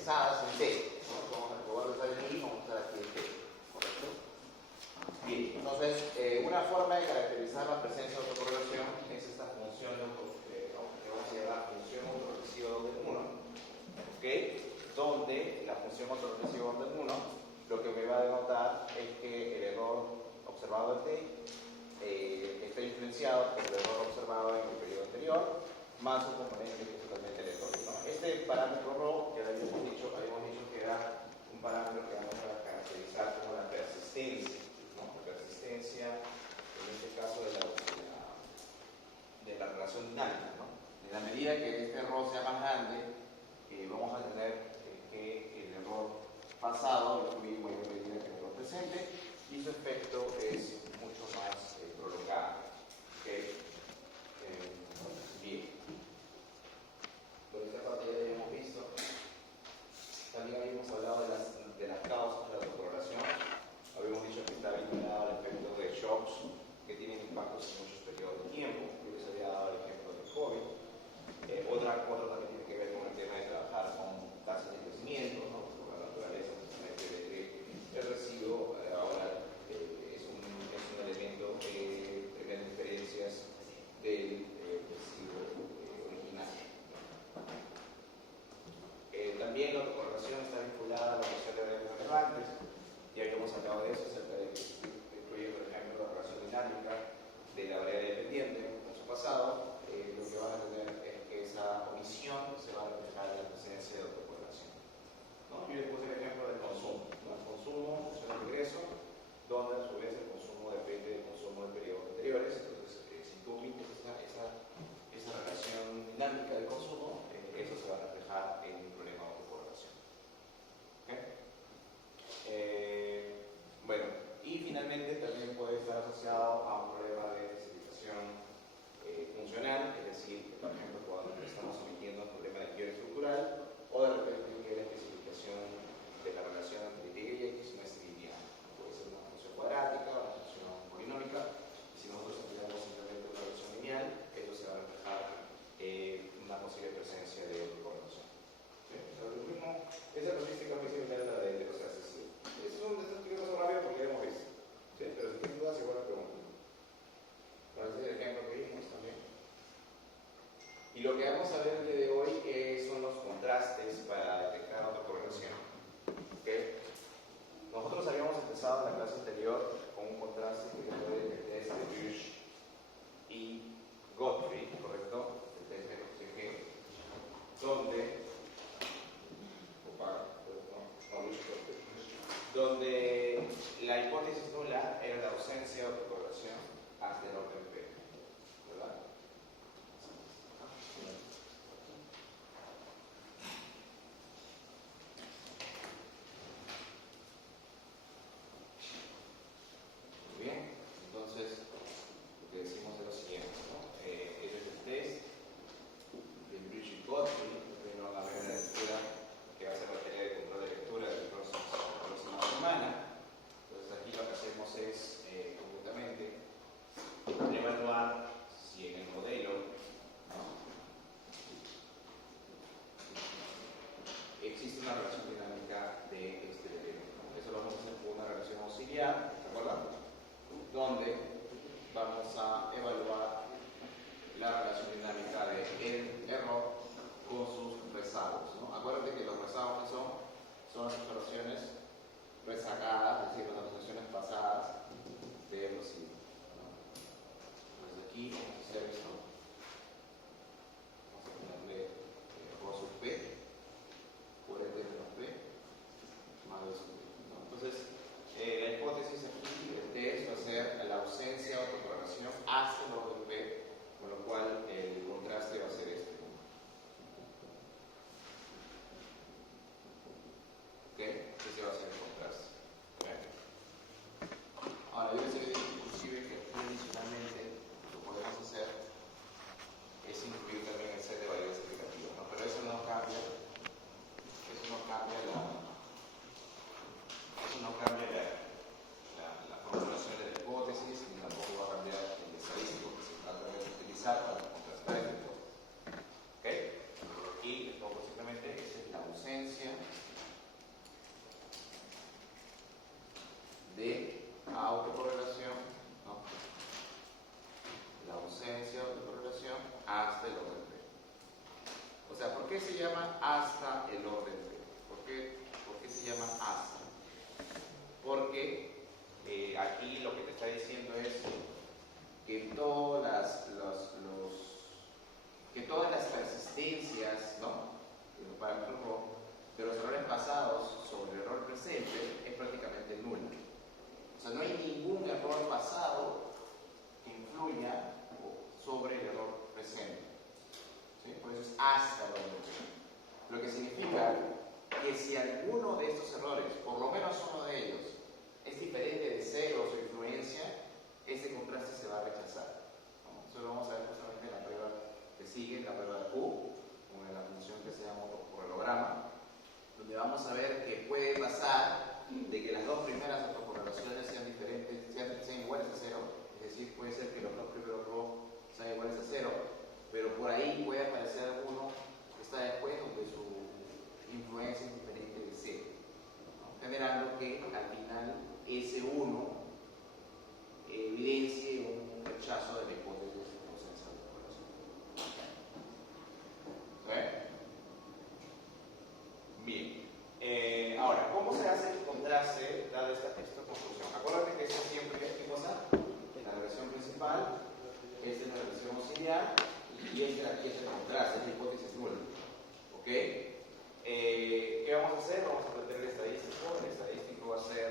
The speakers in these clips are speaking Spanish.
expresadas en T. ¿No? Vamos a usar el I, vamos a usar aquí el T. ¿Correcto? Bien, entonces, una forma de caracterizar la presencia de autocorrelación es esta función que vamos a llamar función autorreflexiva orden 1, ¿okay? Donde la función autorreflexiva orden 1 lo que me va a denotar es que el error observado en T está influenciado por el error observado en el periodo anterior, más un componente que es totalmente aleatorio, ¿no? Este parámetro ρ, que habíamos dicho que era un parámetro que vamos a caracterizar como la persistencia, ¿no? La persistencia, en este caso, de la relación dinámica, ¿no? En la medida que este error sea más grande, vamos a tener que el error pasado influye en mayor medida que el error presente, y su efecto es mucho más prolongado. ¿Okay? Bien. Por esta parte ya habíamos visto. También habíamos hablado de las causas de la autocorrelación. Habíamos dicho que está vinculado al efecto de shocks que tienen impactos en muchos periodos de tiempo. Yo les había dado el ejemplo del COVID. Otra cosa también tiene que ver con el tema de trabajar con tasas de crecimiento, ¿no? Por la naturaleza precisamente de que el residuo ahora es un elemento que tiene diferencias del residuo original, ¿no? También la autocorrelación está vinculada a la noción de variables relevantes. Ya habíamos hablado de eso, acerca de que incluye, por ejemplo, la relación dinámica de la variable dependiente en su pasado. Lo que van a tener es que esa omisión se va a reflejar en la presencia de autocorrelación, ¿no? Yo les puse el ejemplo del consumo, ¿no? El consumo es un ingreso, donde a su vez el consumo depende del consumo de periodos anteriores. Entonces, si tú omites esa relación dinámica del consumo, eso se va a reflejar en un problema de autocorrelación. ¿Okay? Bueno, y finalmente también puede estar asociado a un problema de especificación funcional, es decir, por ejemplo, cuando estamos omitiendo un problema de quiebre estructural, o de repente que la especificación de la relación entre y x no es lineal. Puede ser una función cuadrática, una función polinómica, y si nosotros aplicamos simplemente una relación lineal, esto se va a reflejar una posible presencia de autocorrelación. ¿Sí? O sea, lo mismo, esa característica muy similar a la de los gases. Es un explicación rápido porque ya hemos visto. ¿Sí? Pero si tienen dudas, igual la pregunta. Para ese ejemplo que vimos también. Y lo que vamos a ver el día de hoy son los contrastes para detectar autocorrelación. ¿Okay? Nosotros habíamos empezado en la clase anterior con un contraste que fue el test de Bush y Godfrey, ¿correcto? El test de G, donde la hipótesis nula era la ausencia de autocorrelación hasta el orden P, ¿verdad? Muy bien, entonces lo que decimos es lo siguiente, ¿no? Ese es el test de Bush y Godfrey, que no la primera lectura que va a ser la tarea de control de lectura de la próxima semana. Entonces aquí lo que hacemos es concretamente evaluar si en el modelo, ¿no?, existe una relación dinámica de este elemento. Eso lo vamos a hacer con una relación auxiliar, ¿se acuerdan? Donde vamos a evaluar la relación dinámica del error con sus rezagos, ¿no? Acuérdate que los rezagos que son las observaciones rezagadas, es decir, las observaciones pasadas de los signos, ¿no? Entonces aquí vamos a hacer esto. Vamos a ponerle rho sub P por el de menos P más B sub P, ¿no? Entonces, la hipótesis aquí del test va a ser la ausencia de autocorrelación hasta el orden P, con lo cual el contraste va a ser este. ¿Ok? Ese va a ser el contraste. Bueno. Ahora, yo les he dicho inclusive que adicionalmente lo podemos hacer hasta el orden P. ¿Por qué se llama hasta? Porque aquí lo que te está diciendo es que que todas las persistencias, ¿no?, de los parámetros RO, de los errores pasados sobre el error presente es prácticamente nula. O sea, no hay ningún error pasado que influya sobre el error presente. ¿Sí? Por eso es hasta el orden P. Lo que significa que si alguno de estos errores, por lo menos uno de ellos, es diferente de cero su influencia, ese contraste se va a rechazar. ¿No? Eso lo vamos a ver justamente en la prueba que sigue, la prueba de Q, o en la función que se llama autocorrelograma, donde vamos a ver que puede pasar de que las dos primeras autocorrelaciones sean diferentes, sean iguales a cero, es decir, puede ser que los dos primeros RO sean iguales a cero, pero por ahí puede aparecer alguno que está después donde su influencia es diferente de cero, ¿no? Generando que al final ese 1 evidencie un rechazo de la hipótesis de ausencia de autocorrelación. Bien. Ahora, ¿cómo se hace el contraste dada esta conclusión? Acuérdate que esto siempre es ¿qué cosa? La relación principal, esta es la relación auxiliar y esta aquí es el contraste, es la hipótesis nula. ¿Ok? ¿Qué vamos a hacer? Vamos a meter el estadístico. El estadístico va a ser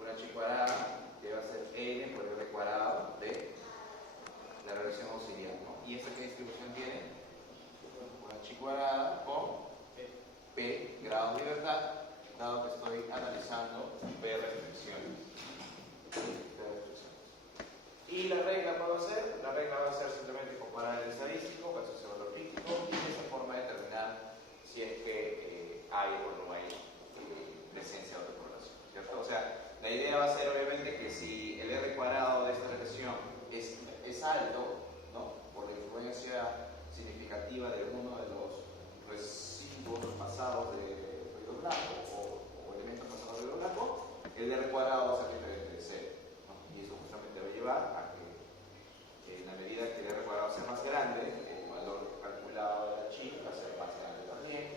una H cuadrada que va a ser N por R cuadrado de la relación auxiliar, ¿no? ¿Y esta qué distribución tiene? Una H cuadrada con P grados de libertad, dado que estoy analizando P restricciones. Y la regla, ¿cuál va a ser? La regla va a ser simplemente comparar el estadístico versus el valor crítico y de esa forma determinar si es que hay o no hay presencia de autocorrelación, ¿cierto? O sea, la idea va a ser obviamente que si el R cuadrado de esta relación es alto, ¿no?, por la influencia significativa de uno de los residuos pasados de ruido blanco o elementos pasados de ruido blanco, el R cuadrado va a ser diferente de cero, ¿no? Y eso justamente va a llevar a que en la medida que el R cuadrado sea más grande, el valor calculado de la chi va a ser más grande también,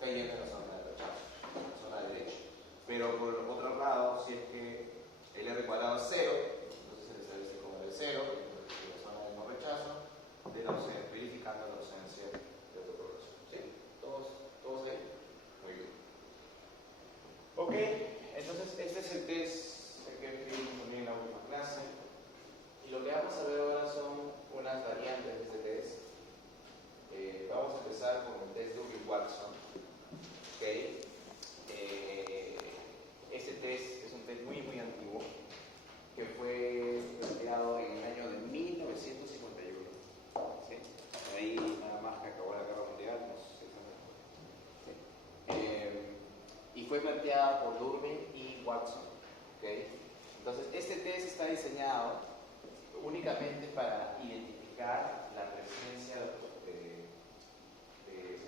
cayendo en la zona de rechazo, en la zona derecha. Pero por el otro lado, si es que el R cuadrado es cero, entonces el estadístico vale cero, entonces la zona de no rechazo, de la ausencia, verificando la ausencia de autocorrelación. ¿Sí? ¿Todos ahí? Muy bien. Ok, entonces este es el test que escribimos también en la última clase. Y lo que vamos a ver ahora son unas variantes de este test. Vamos a empezar con el test Durbin-Watson. Okay. Este test es un test muy antiguo que fue creado en el año de 1951. ¿Sí? Ahí nada más que acabó la guerra mundial, no sé exactamente. Y fue planteada por Durbin y Watson. ¿Okay? Entonces, este test está diseñado únicamente para identificar la presencia de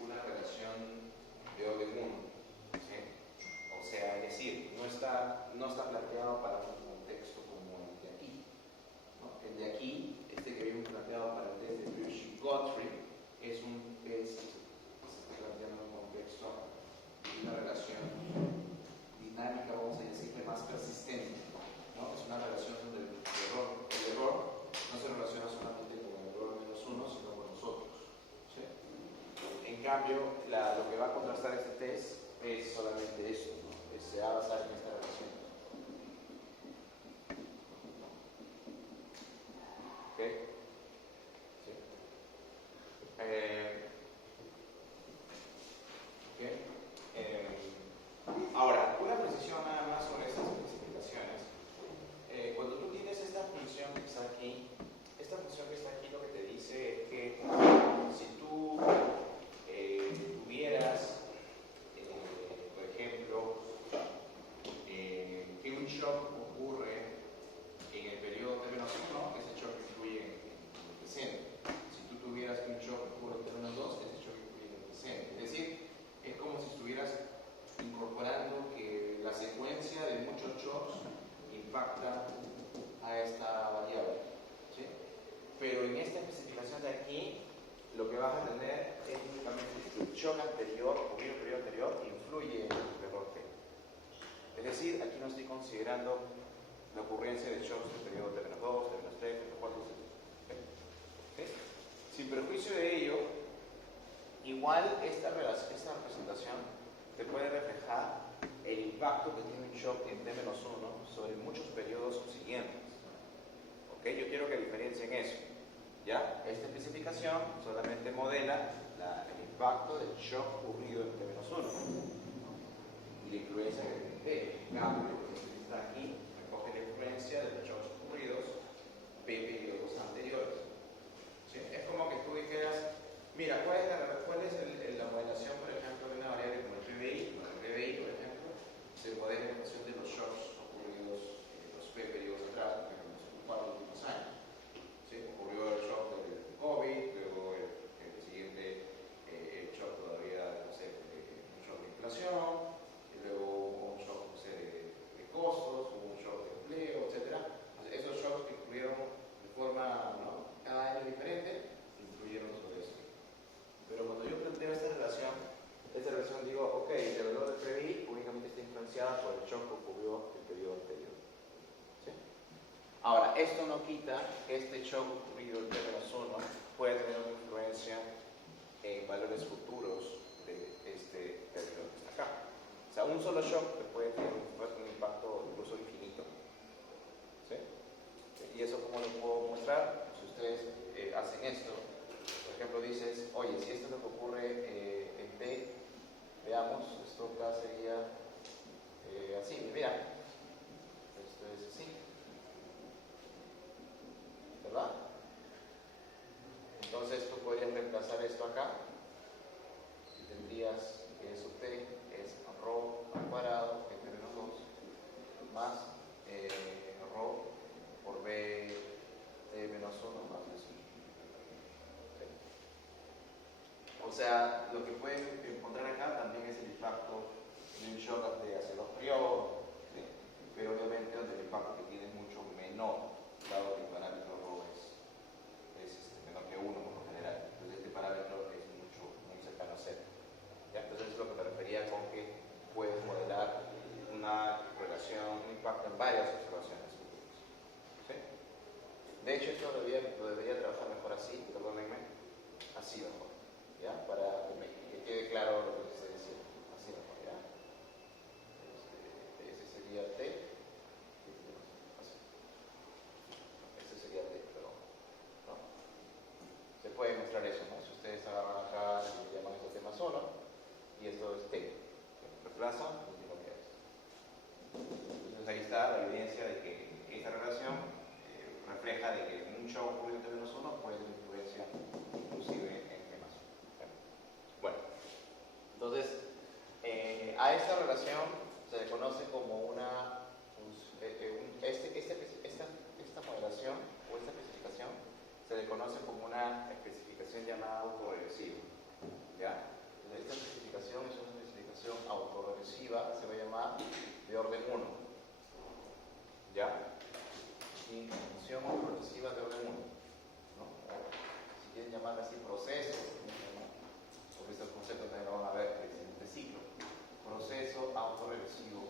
una relación de orden 1. ¿Sí? O sea, es decir, no está planteado para un contexto como el de aquí, ¿no? El de aquí, este que vimos planteado para el test de Bush-Godfrey, es un test que se está planteando en un contexto de una relación dinámica, vamos a decirle, más persistente, ¿no? Es una relación donde el error no se relaciona solamente con el error -1, sino con nosotros. ¿Sí? En cambio, lo que va a contrastar este test es solamente eso, ¿no? Se va a basar en esta relación. ¿Ok? ¿Sí? Ahora, una precisión nada más sobre estas especificaciones. Cuando tú tienes esta función que está aquí, lo que te dice es que si tú tuvieras, por ejemplo, anterior, ocurrido en el periodo anterior, influye en el error T. Es decir, aquí no estoy considerando la ocurrencia de shocks del periodo T-2, T-3, T-4, etc. ¿Okay? Sin perjuicio de ello, igual esta representación te puede reflejar el impacto que tiene un shock en T-1 sobre muchos periodos subsiguientes. ¿Okay? Yo quiero que diferencien eso. ¿Ya? Esta especificación solamente modela el impacto del shock ocurrido en T-1 y la influencia que tiene T. En cambio, este que está aquí recoge la influencia de los shocks ocurridos en periodos anteriores. ¿Sí? Es como que tú dijeras, mira, ¿cuál es la modelación, por ejemplo, de una variable como el PBI? Bueno, el PBI, por ejemplo, se modela en función de los shocks ocurridos en los P periodos atrás, en los 4 últimos años. ¿Sí? Ocurrió el shock del COVID, luego el siguiente el shock todavía, no sé, un shock de inflación, y luego hubo un shock, no sé, de costos, hubo un shock de empleo, etc. Entonces, esos shocks que ocurrieron de forma, ¿no?, cada año diferente, influyeron sobre eso. Pero cuando yo planteo esta relación digo, ok, el valor del PBI únicamente está influenciada por el shock que ocurrió en el periodo anterior. ¿Sí? Ahora, esto no quita que este shock ocurrido en T-1 puede tener una influencia en valores futuros de este periodo que está acá. O sea, un solo shock te puede tener un impacto incluso infinito. ¿Sí? ¿Y eso cómo lo puedo mostrar? Si ustedes hacen esto, por ejemplo, dices, oye, si esto es lo que ocurre en T, veamos, esto acá sería así, mira, esto es así, ¿verdad? Entonces tú podrías reemplazar esto acá y tendrías que eso T es ρ al cuadrado entre menos 2 más ρ por b de menos 1 más b. O sea, lo que pueden encontrar acá también es el impacto de un shock de hacia los periodos, ¿sí? Pero obviamente donde el impacto que tiene es mucho menor, dado que el parámetro ρ es menor que 1 por lo general. Entonces este parámetro es muy cercano a 0. ¿Ya? Entonces es lo que me refería con que puedes modelar una relación, un impacto en varias observaciones futuras. ¿Sí? De hecho, esto lo debería trabajar mejor así, perdónenme, así mejor. ¿Ya? Para que quede claro lo que estoy diciendo. Así mejor, ¿ya? Ese sería T. Así. Este sería T, pero ¿no? Se puede mostrar eso, ¿no? Si ustedes agarran acá y llaman esto tema solo, y esto es T. Reemplaza y lo que es. Entonces ahí está la evidencia de que esta relación refleja de que un shock ocurrido en T-1 puede tener influencia inclusive en T-1. Bueno, entonces a esta relación se le conoce como esta modelación o esta especificación se le conoce como una especificación llamada autorregresiva. ¿Ya? Entonces, esta especificación es una especificación autorregresiva, se va a llamar de orden 1. ¿Ya? Y función autorregresiva de orden 1. ¿No? Si quieren llamarla así, proceso, porque estos conceptos también lo van a ver en este ciclo. Proceso autorregresivo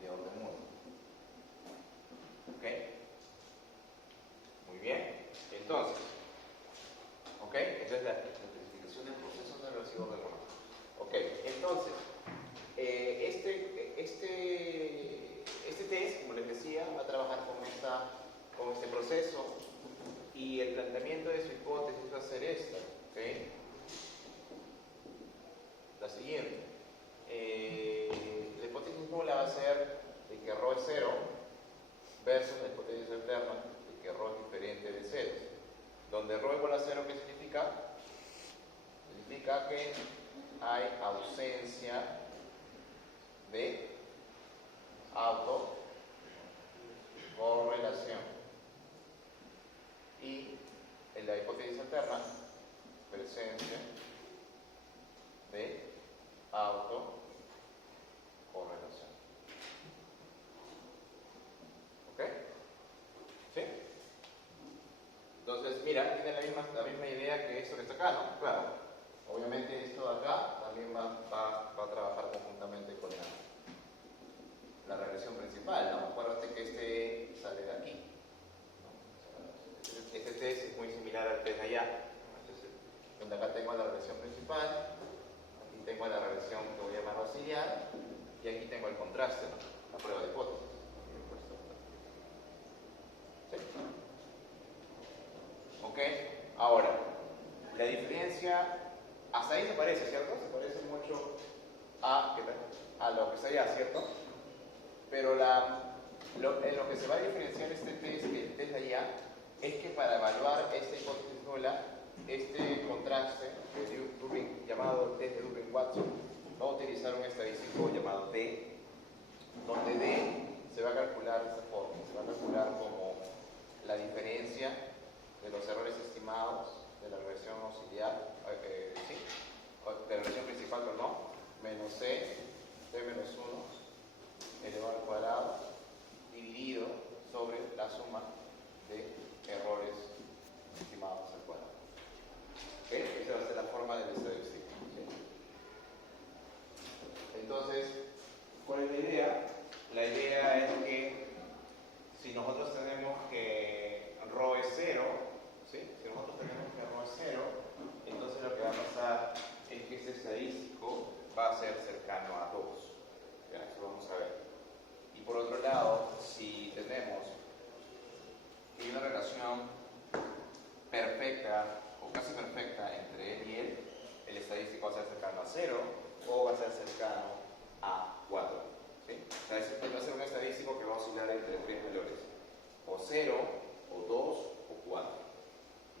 de orden 1. ¿Ok? Muy bien. Entonces, ¿ok? Esa es la especificación del proceso autorregresivo de orden 1. Ok, entonces, este test, como les decía, va a trabajar con este proceso y el planteamiento de su hipótesis va a ser esta. ¿Ok? La siguiente. La hipótesis nula va a ser de que ρ es 0 versus la hipótesis alterna de que ρ es diferente de 0. Donde ρ igual a 0, ¿qué significa? Significa que hay ausencia de autocorrelación. Y en la hipótesis alterna, presencia de autocorrelación. ¿Ok? ¿Sí? Entonces, mira, tiene la misma idea que esto que está acá, ¿no? Claro. Obviamente esto de acá también va a trabajar conjuntamente con la regresión principal, ¿no? Acuérdate que este sale de aquí, ¿no? O sea, este test es muy similar al test de allá. Entonces, donde acá tengo la regresión principal, aquí tengo la regresión que voy a llamar auxiliar, y aquí tengo el contraste, ¿no? La prueba de hipótesis. ¿Sí? ¿Ok? Ahora, la diferencia, hasta ahí se parece, ¿cierto? Se parece mucho a lo que está allá, ¿cierto? Pero en lo que se va a diferenciar este test que el test de allá es que para evaluar esta hipótesis nula, este contraste llamado test de Durbin-Watson va a utilizar un estadístico llamado D, donde D se va a calcular de esta forma, se va a calcular como la diferencia de los errores estimados de la regresión auxiliar, sí, de la regresión principal o no, menos C, D menos 1, elevado al cuadrado, dividido sobre la suma de errores estimados al cuadrado. ¿Okay? Esa va a ser la forma del estadístico. ¿Okay? Entonces, ¿cuál es la idea? La idea es que si nosotros tenemos que ρ es 0, ¿sí? Si nosotros tenemos que ρ es 0, entonces lo que va a pasar es que este estadístico va a ser cercano a 2. ¿Ya? Eso vamos a ver. Y por otro lado, si tenemos una relación perfecta o casi perfecta entre él y él, el estadístico va a ser cercano a 0 o va a ser cercano a 4. ¿Sí? O sea, va a ser un estadístico que va a oscilar entre 3 valores, o 0, o 2, o 4.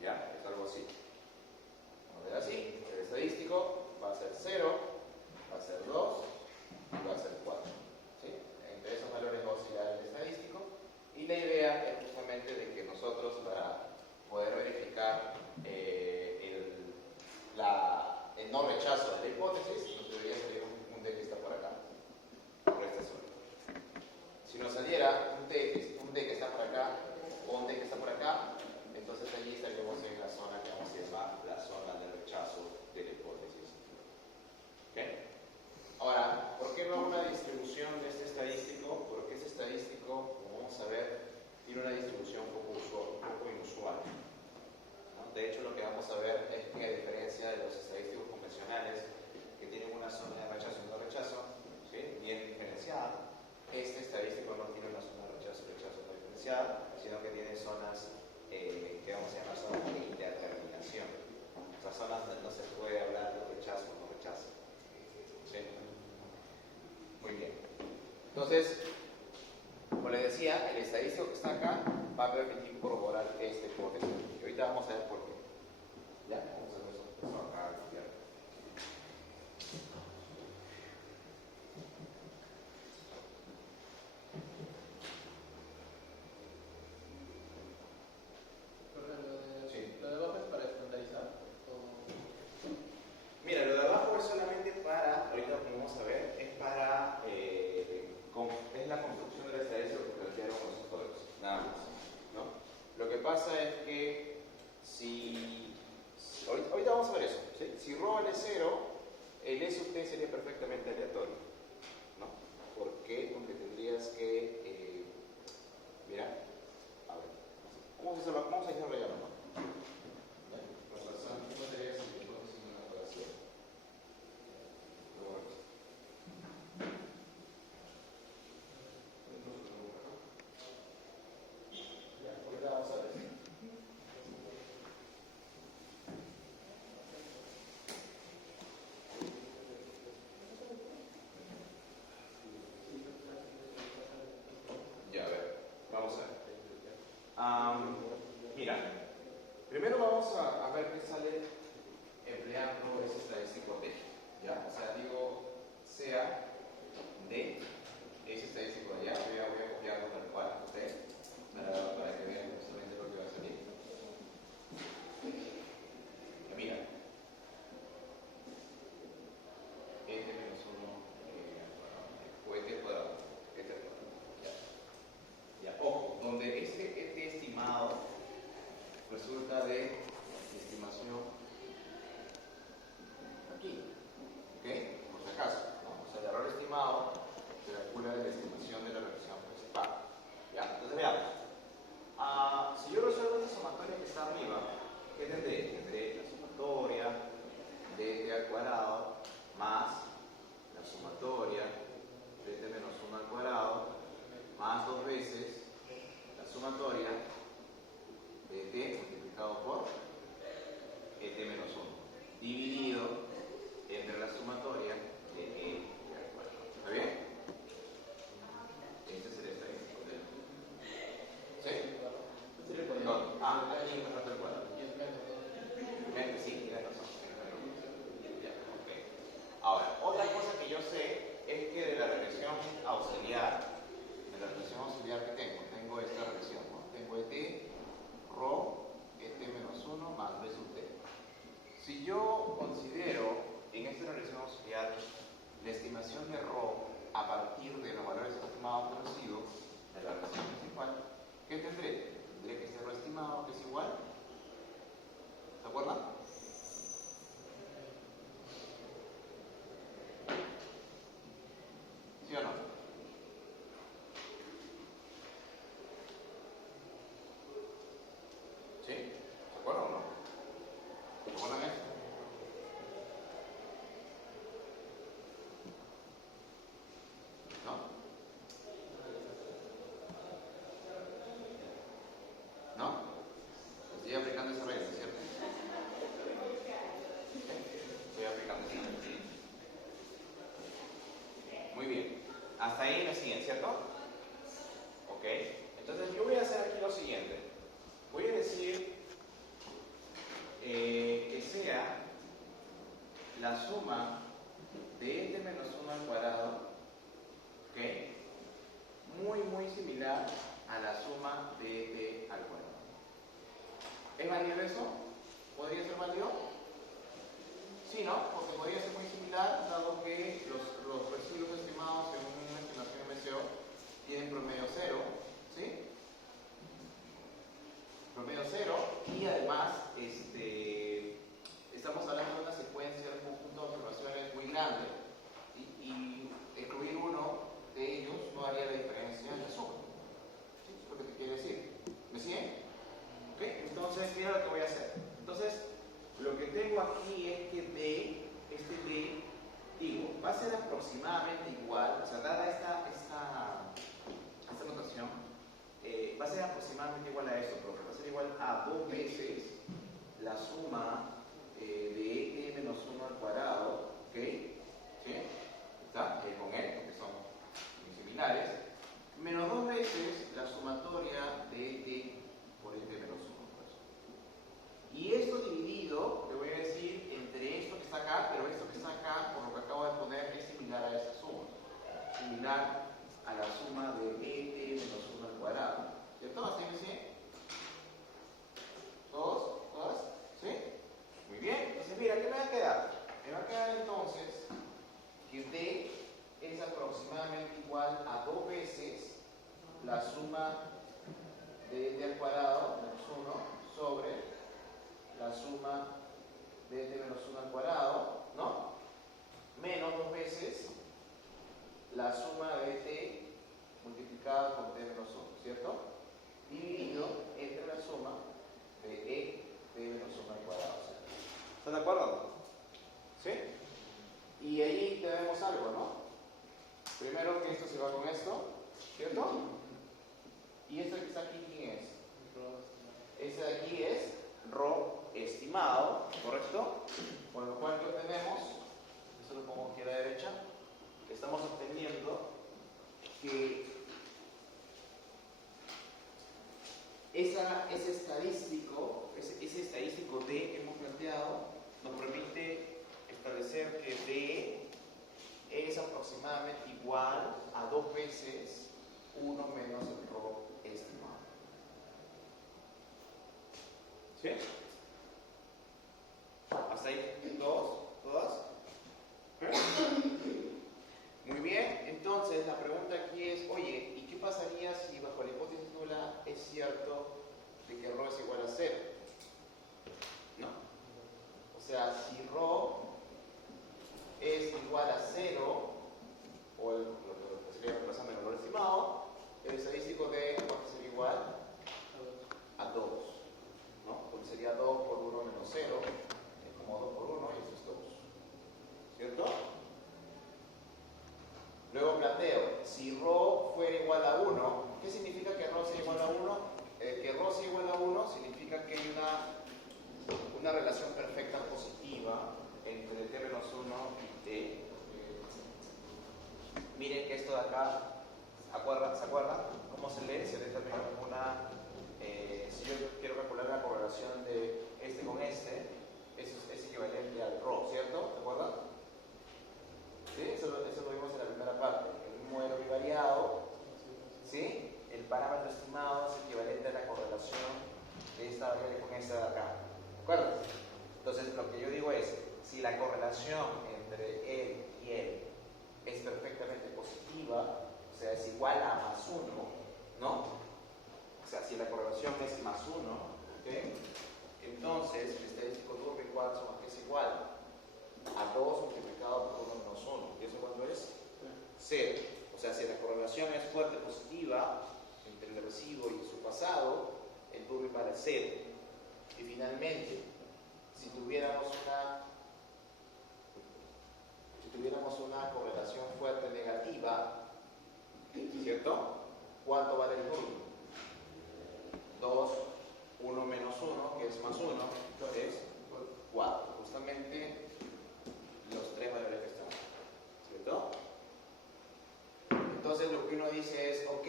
¿Ya? Es algo así. Vamos a ver así, el estadístico va a ser 0, va a ser 2 y va a ser 4. ¿Sí? Entre esos valores va a oscilar el estadístico, y la idea es justamente de que nosotros, para poder verificar el no rechazo de la hipótesis, nos debería salir un D que está por acá, por esta zona. Si nos saliera un D que está por acá o un D que está por acá, entonces allí estaríamos en la zona que vamos a llamar la zona de rechazo de la hipótesis. ¿Okay? Ahora, ¿por qué no una distribución de este estadístico? Porque este estadístico, como vamos a ver, tiene una distribución un poco inusual. ¿No? De hecho, lo que vamos a ver es que, a diferencia de los estadísticos convencionales, que tienen una zona de rechazo y no rechazo, ¿sí? Bien diferenciada, este estadístico no tiene una zona de rechazo no diferenciada, sino que tiene zonas que vamos a llamar zonas de indeterminación. O sea, zonas donde no se puede hablar de rechazo o no rechazo. ¿Sí? Muy bien. Entonces, como les decía, el estadístico que está acá va a permitir corroborar este hipótesis. Y ahorita vamos a ver por qué. ¿Ya? Vamos a ver eso acá. ¿Lo de abajo es para estandarizar? Mira, lo de abajo es solamente para, ahorita como vamos a ver, es para, es la construcción del estadístico que plantearon los autores, nada más, ¿no? Lo que pasa es que ahorita vamos a ver eso, ¿sí? Si ρ vale 0, el S sub t sería perfectamente aleatorio, ¿no? ¿Por qué? Porque tendrías que, mira, a ver, vamos a hacerlo ya, ¿no? ¿Cómo sería si yo consigo una relación? Ya, ahorita vamos a ver. Ya, a ver, vamos a ver. Mira, primero vamos a ver qué sale empleando ese estadístico D. ¿Ya? O sea, digo, sea D, ese estadístico de allá, voy a copiarlo tal cual, D, para que vean justamente lo que va a salir. Y mira, este menos 1, o este cuadrado, este cuadrado. Ya, ojo, donde este estimado resulta de estimación auxiliar, en la relación auxiliar que tengo esta relación, ¿no? Tengo ET, Rho, ET menos 1 más B sub T. Si yo considero en esta relación auxiliar la estimación de Rho a partir de los valores estimados de residuos de la relación principal, ¿qué tendré? Tendré que este Rho estimado que es igual, ¿se acuerdan? ¿Sí o no? ¿Sí? ¿Se acuerdan o no? ¿Se acuerdan esto? ¿No? ¿No? Estoy aplicando esa regla, ¿cierto? Estoy aplicando esa regla. Muy bien. Hasta ahí me siguen, ¿cierto? Ok. Entonces yo voy a hacer aquí lo siguiente. Voy a decir que sea la suma de ET menos 1 al cuadrado, ¿ok? Muy similar a la suma de ET al cuadrado. ¿Es válido eso? ¿Podría ser válido? Sí, ¿no? Porque podría ser muy similar, dado que los residuos estimados según una estimación MCO tienen promedio 0, ¿sí? Promedio 0, y además estamos hablando de una secuencia de un conjunto de observaciones muy grande, y excluir uno de ellos no haría la diferencia en la suma. ¿Sí? Eso es lo que te quiere decir. ¿Me siguen? ¿Ok? Entonces, mira lo que voy a hacer. Entonces, lo que tengo aquí es que este D, digo, va a ser aproximadamente igual, o sea, dada esta notación, va a ser aproximadamente igual a esto, porque va a ser igual a 2 veces la suma de ET menos 1 al cuadrado, ¿ok? ¿Sí? ¿Está? Con él, porque son muy similares, menos 2 veces la sumatoria de ET por ET menos 1. Y esto dividido, le voy a decir, entre esto que está acá, pero esto que está acá, por lo que acabo de poner, es similar a esta suma. Similar a la suma de ET menos 1 al cuadrado. ¿Cierto? ¿Así me siguen? ¿Todos? ¿Todas? ¿Sí? Muy bien. Entonces, mira, ¿qué me va a quedar? Me va a quedar entonces que D es aproximadamente igual a 2 veces la suma de ET al cuadrado menos 1 sobre la suma de ET menos 1 al cuadrado, ¿no? Menos 2 veces la suma de ET multiplicada por T menos 1, ¿cierto? Dividido entre la suma de ET menos 1 al cuadrado. ¿Están de acuerdo? ¿Sí? Y ahí tenemos algo, ¿no? Primero que esto se va con esto, ¿cierto? ¿Y esto que está aquí quién es? Este de aquí es Rho estimado, ¿correcto? Con lo cual, ¿qué obtenemos? Eso lo pongo aquí a la derecha. Estamos obteniendo que ese estadístico D que hemos planteado nos permite establecer que D es aproximadamente igual a 2 veces 1 menos el Rho estimado. ¿Sí? ¿Hasta ahí? ¿Todas? Muy bien, entonces la pregunta aquí es, oye, ¿y qué pasaría si bajo la hipótesis nula es cierto de que Rho es igual a 0? ¿No? O sea, si Rho es igual a 0, o lo que sería reemplazando el valor estimado, el estadístico de va a ser igual a 2, ¿no? Porque sería 2 por 1 menos 0, es como 2 por 1 y eso es 2, ¿cierto? Luego planteo, si Rho fuera igual a 1, ¿qué significa que Rho sea igual a 1? Que Rho sea igual a 1 significa que hay una relación perfecta positiva entre T menos 1 y T. Miren que esto de acá, ¿se acuerdan? ¿Cómo se lee? Se lee también como si yo quiero calcular la correlación de este con este, eso es equivalente al Rho, ¿cierto? ¿Se acuerdan? ¿Sí? Eso lo vimos en la primera parte. En un modelo bivariado, ¿sí? El parámetro estimado es equivalente a la correlación de esta variable con esta de acá. ¿De acuerdo? Entonces, lo que yo digo es, si la correlación entre él y él es perfectamente positiva, o sea, es igual a más 1, ¿no? O sea, si la correlación es más 1, ¿ok? Entonces, el estadístico Durbin-Watson es igual a 2 multiplicado por 1 menos 1. ¿Y eso cuánto es? 0. O sea, si la correlación es fuerte positiva entre el recibo y su pasado, el Durbin vale 0. Y finalmente, si tuviéramos una correlación fuerte negativa, ¿cierto? ¿Cuánto vale el Durbin? 2, 1 menos 1, que es más 1, es 4. Justamente los tres valores que están, ¿cierto? Entonces lo que uno dice es, ok,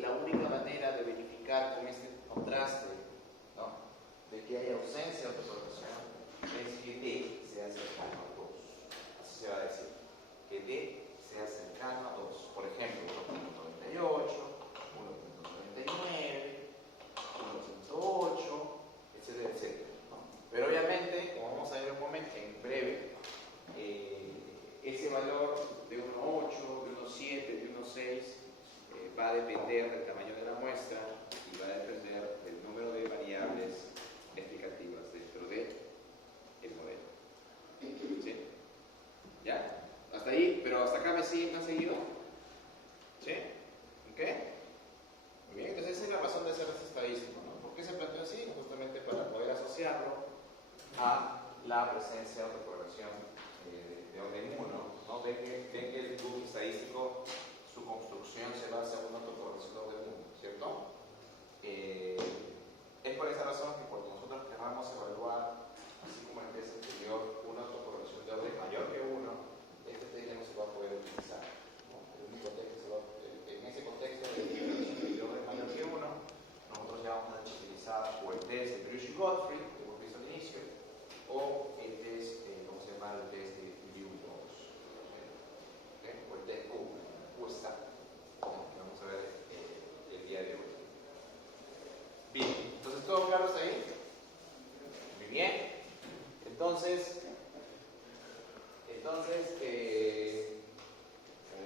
la única manera de verificar con este contraste, ¿no?, de que haya ausencia de autocorrelación es que D sea cercano a 2. Así se va a decir, que D sea cercano a 2. Por ejemplo, 1.98, 1.99, 1.8, etcétera, etcétera, ¿no? Pero obviamente, como vamos a ver en breve, ese valor de 1.8, de 1.7, de 1.6 va a depender del tamaño de la muestra y va a depender del número de variables explicativas dentro del modelo. ¿Sí? ¿Ya? ¿Hasta ahí? ¿Pero hasta acá me han seguido? ¿Sí? ¿Ok? Muy bien, entonces esa es la razón de ser este estadístico, ¿no? ¿Por qué se planteó así? Justamente para poder asociarlo a la presencia de autocorrelación de orden 1, ¿no? Ven que el Durbin estadístico, su construcción se basa en una autocorrelación de orden 1, ¿cierto? Es por esa razón que cuando nosotros queramos evaluar, así como en el test anterior, una autocorrelación de orden mayor que 1, este test no se va a poder utilizar, ¿no? En ese contexto de orden mayor que 1, nosotros ya vamos a utilizar o el test de Brugge-Godfrey, que hemos visto al inicio, o el test, ¿cómo se llama? El test de Liu-2, o el test Q-Star, que vamos a ver el día de hoy. Bien, entonces, ¿todo claro hasta ahí? Muy bien. Entonces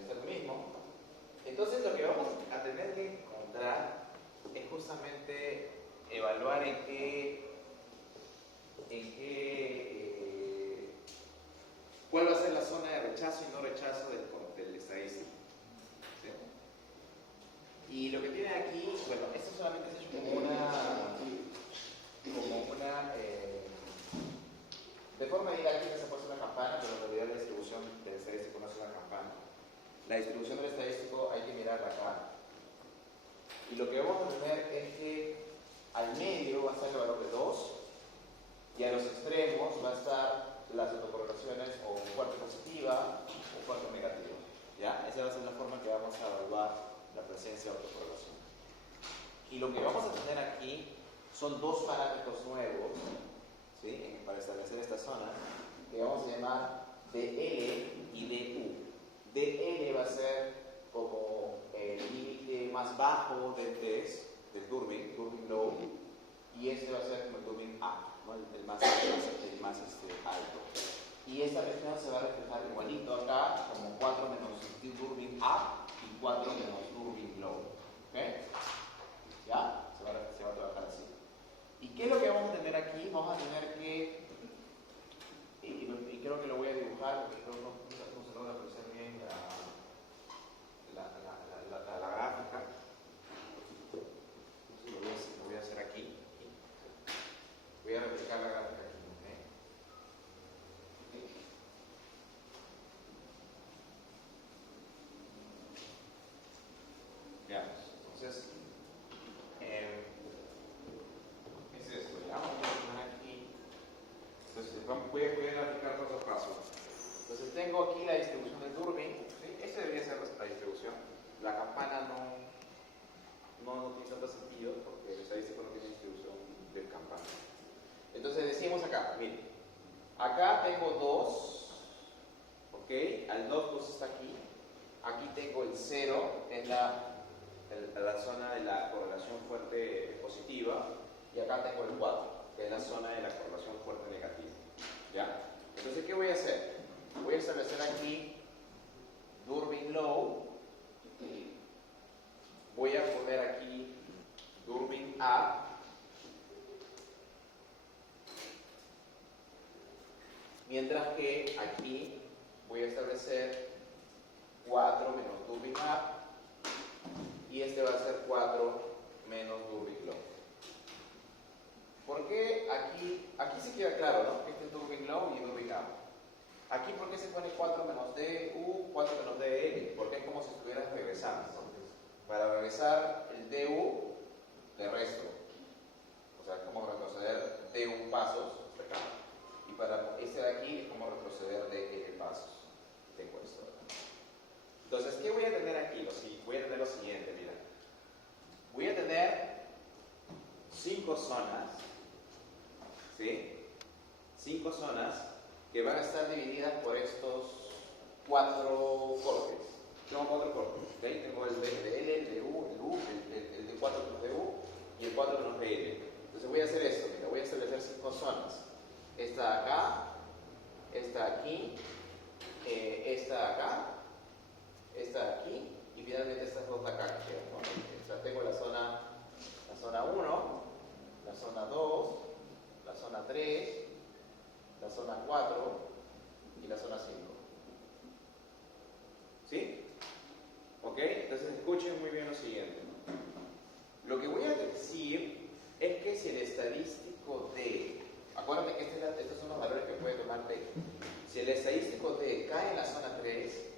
está lo mismo. Entonces, lo que vamos a tener que encontrar es justamente evaluar cuál va a ser la zona de rechazo y no rechazo del estadístico. ¿Sí? Y lo que tienen aquí, bueno, esto solamente es hecho como de forma didáctica se puede hacer una campana, pero en realidad la distribución del estadístico no es una campana. La distribución del estadístico hay que mirarla acá. Y lo que vamos a tener es que al medio va a estar el valor de 2 y a los extremos va a estar las autocorrelaciones o fuerte positiva o fuerte negativa. ¿Ya? Esa va a ser la forma que vamos a evaluar la presencia de autocorrelación. Y lo que vamos a tener aquí son dos parámetros nuevos, ¿sí?, para establecer esta zona, que vamos a llamar DL y DU. DL va a ser como el límite más bajo del test, del Durbin low, y este va a ser como el Durbin up, ¿no? el más alto. Y esta región se va a reflejar igualito acá, como 4 menos Durbin up y 4 menos Durbin low. ¿Ok? ¿Ya? Se va a trabajar así. ¿Y qué es lo que vamos a tener aquí? Vamos a tener que, y creo que lo voy a dibujar, porque creo que no se logra apreciar bien la gráfica. Entonces lo voy a hacer aquí. Voy a replicar la gráfica aquí. Veamos. Entonces, es esto, ya vamos a poner aquí. Entonces, voy a graficar paso a paso. Entonces, tengo aquí la distribución del Durbin. ¿Sí? Esta debería ser la distribución. La campana no tiene tanto sentido porque el estadístico no tiene distribución del campana. Entonces, decimos acá, miren, acá tengo 2, ¿ok? Al 2 pues está aquí. aquí tengo el 0, es la zona de la correlación fuerte positiva, y acá tengo el 4, que es la zona de la correlación fuerte negativa. ¿Ya? Entonces, ¿qué voy a hacer? Voy a establecer aquí Durbin Low, voy a poner aquí Durbin Up, mientras que aquí voy a establecer 4 menos Durbin Up, y este va a ser 4 menos Durbin Low. ¿Por qué aquí sí queda claro, ¿no? Este es Durbin Low y Durbin Up. Aquí, ¿por qué se pone 4 menos DU, 4 menos DL? Porque es como si estuvieras regresando. Para regresar el DU, de resto. O sea, es como retroceder DU pasos hasta acá. Y para este de aquí es como retroceder DL pasos. Tengo esto. Entonces, ¿qué voy a tener aquí? Voy a tener lo siguiente, mira. Voy a tener 5 zonas, ¿sí? 5 zonas que van a estar divididas por estos 4 cortes. Tengo 4 cortes, ¿ok? Tengo el DL, el DU, el U, el D4 menos DU y el 4 menos DL. Entonces voy a hacer esto, mira, voy a establecer 5 zonas. Esta acá, esta aquí, esta acá, esta aquí y finalmente estas dos de acá que quedan, ¿no? O sea, tengo la zona 1, la zona 2, la zona 3, la zona 4 y la zona 5. ¿Sí? ¿Ok? Entonces escuchen muy bien lo siguiente. Lo que voy a decir es que si el estadístico D, acuérdate que estos son los valores que puede tomar D. Si el estadístico D cae en la zona 3,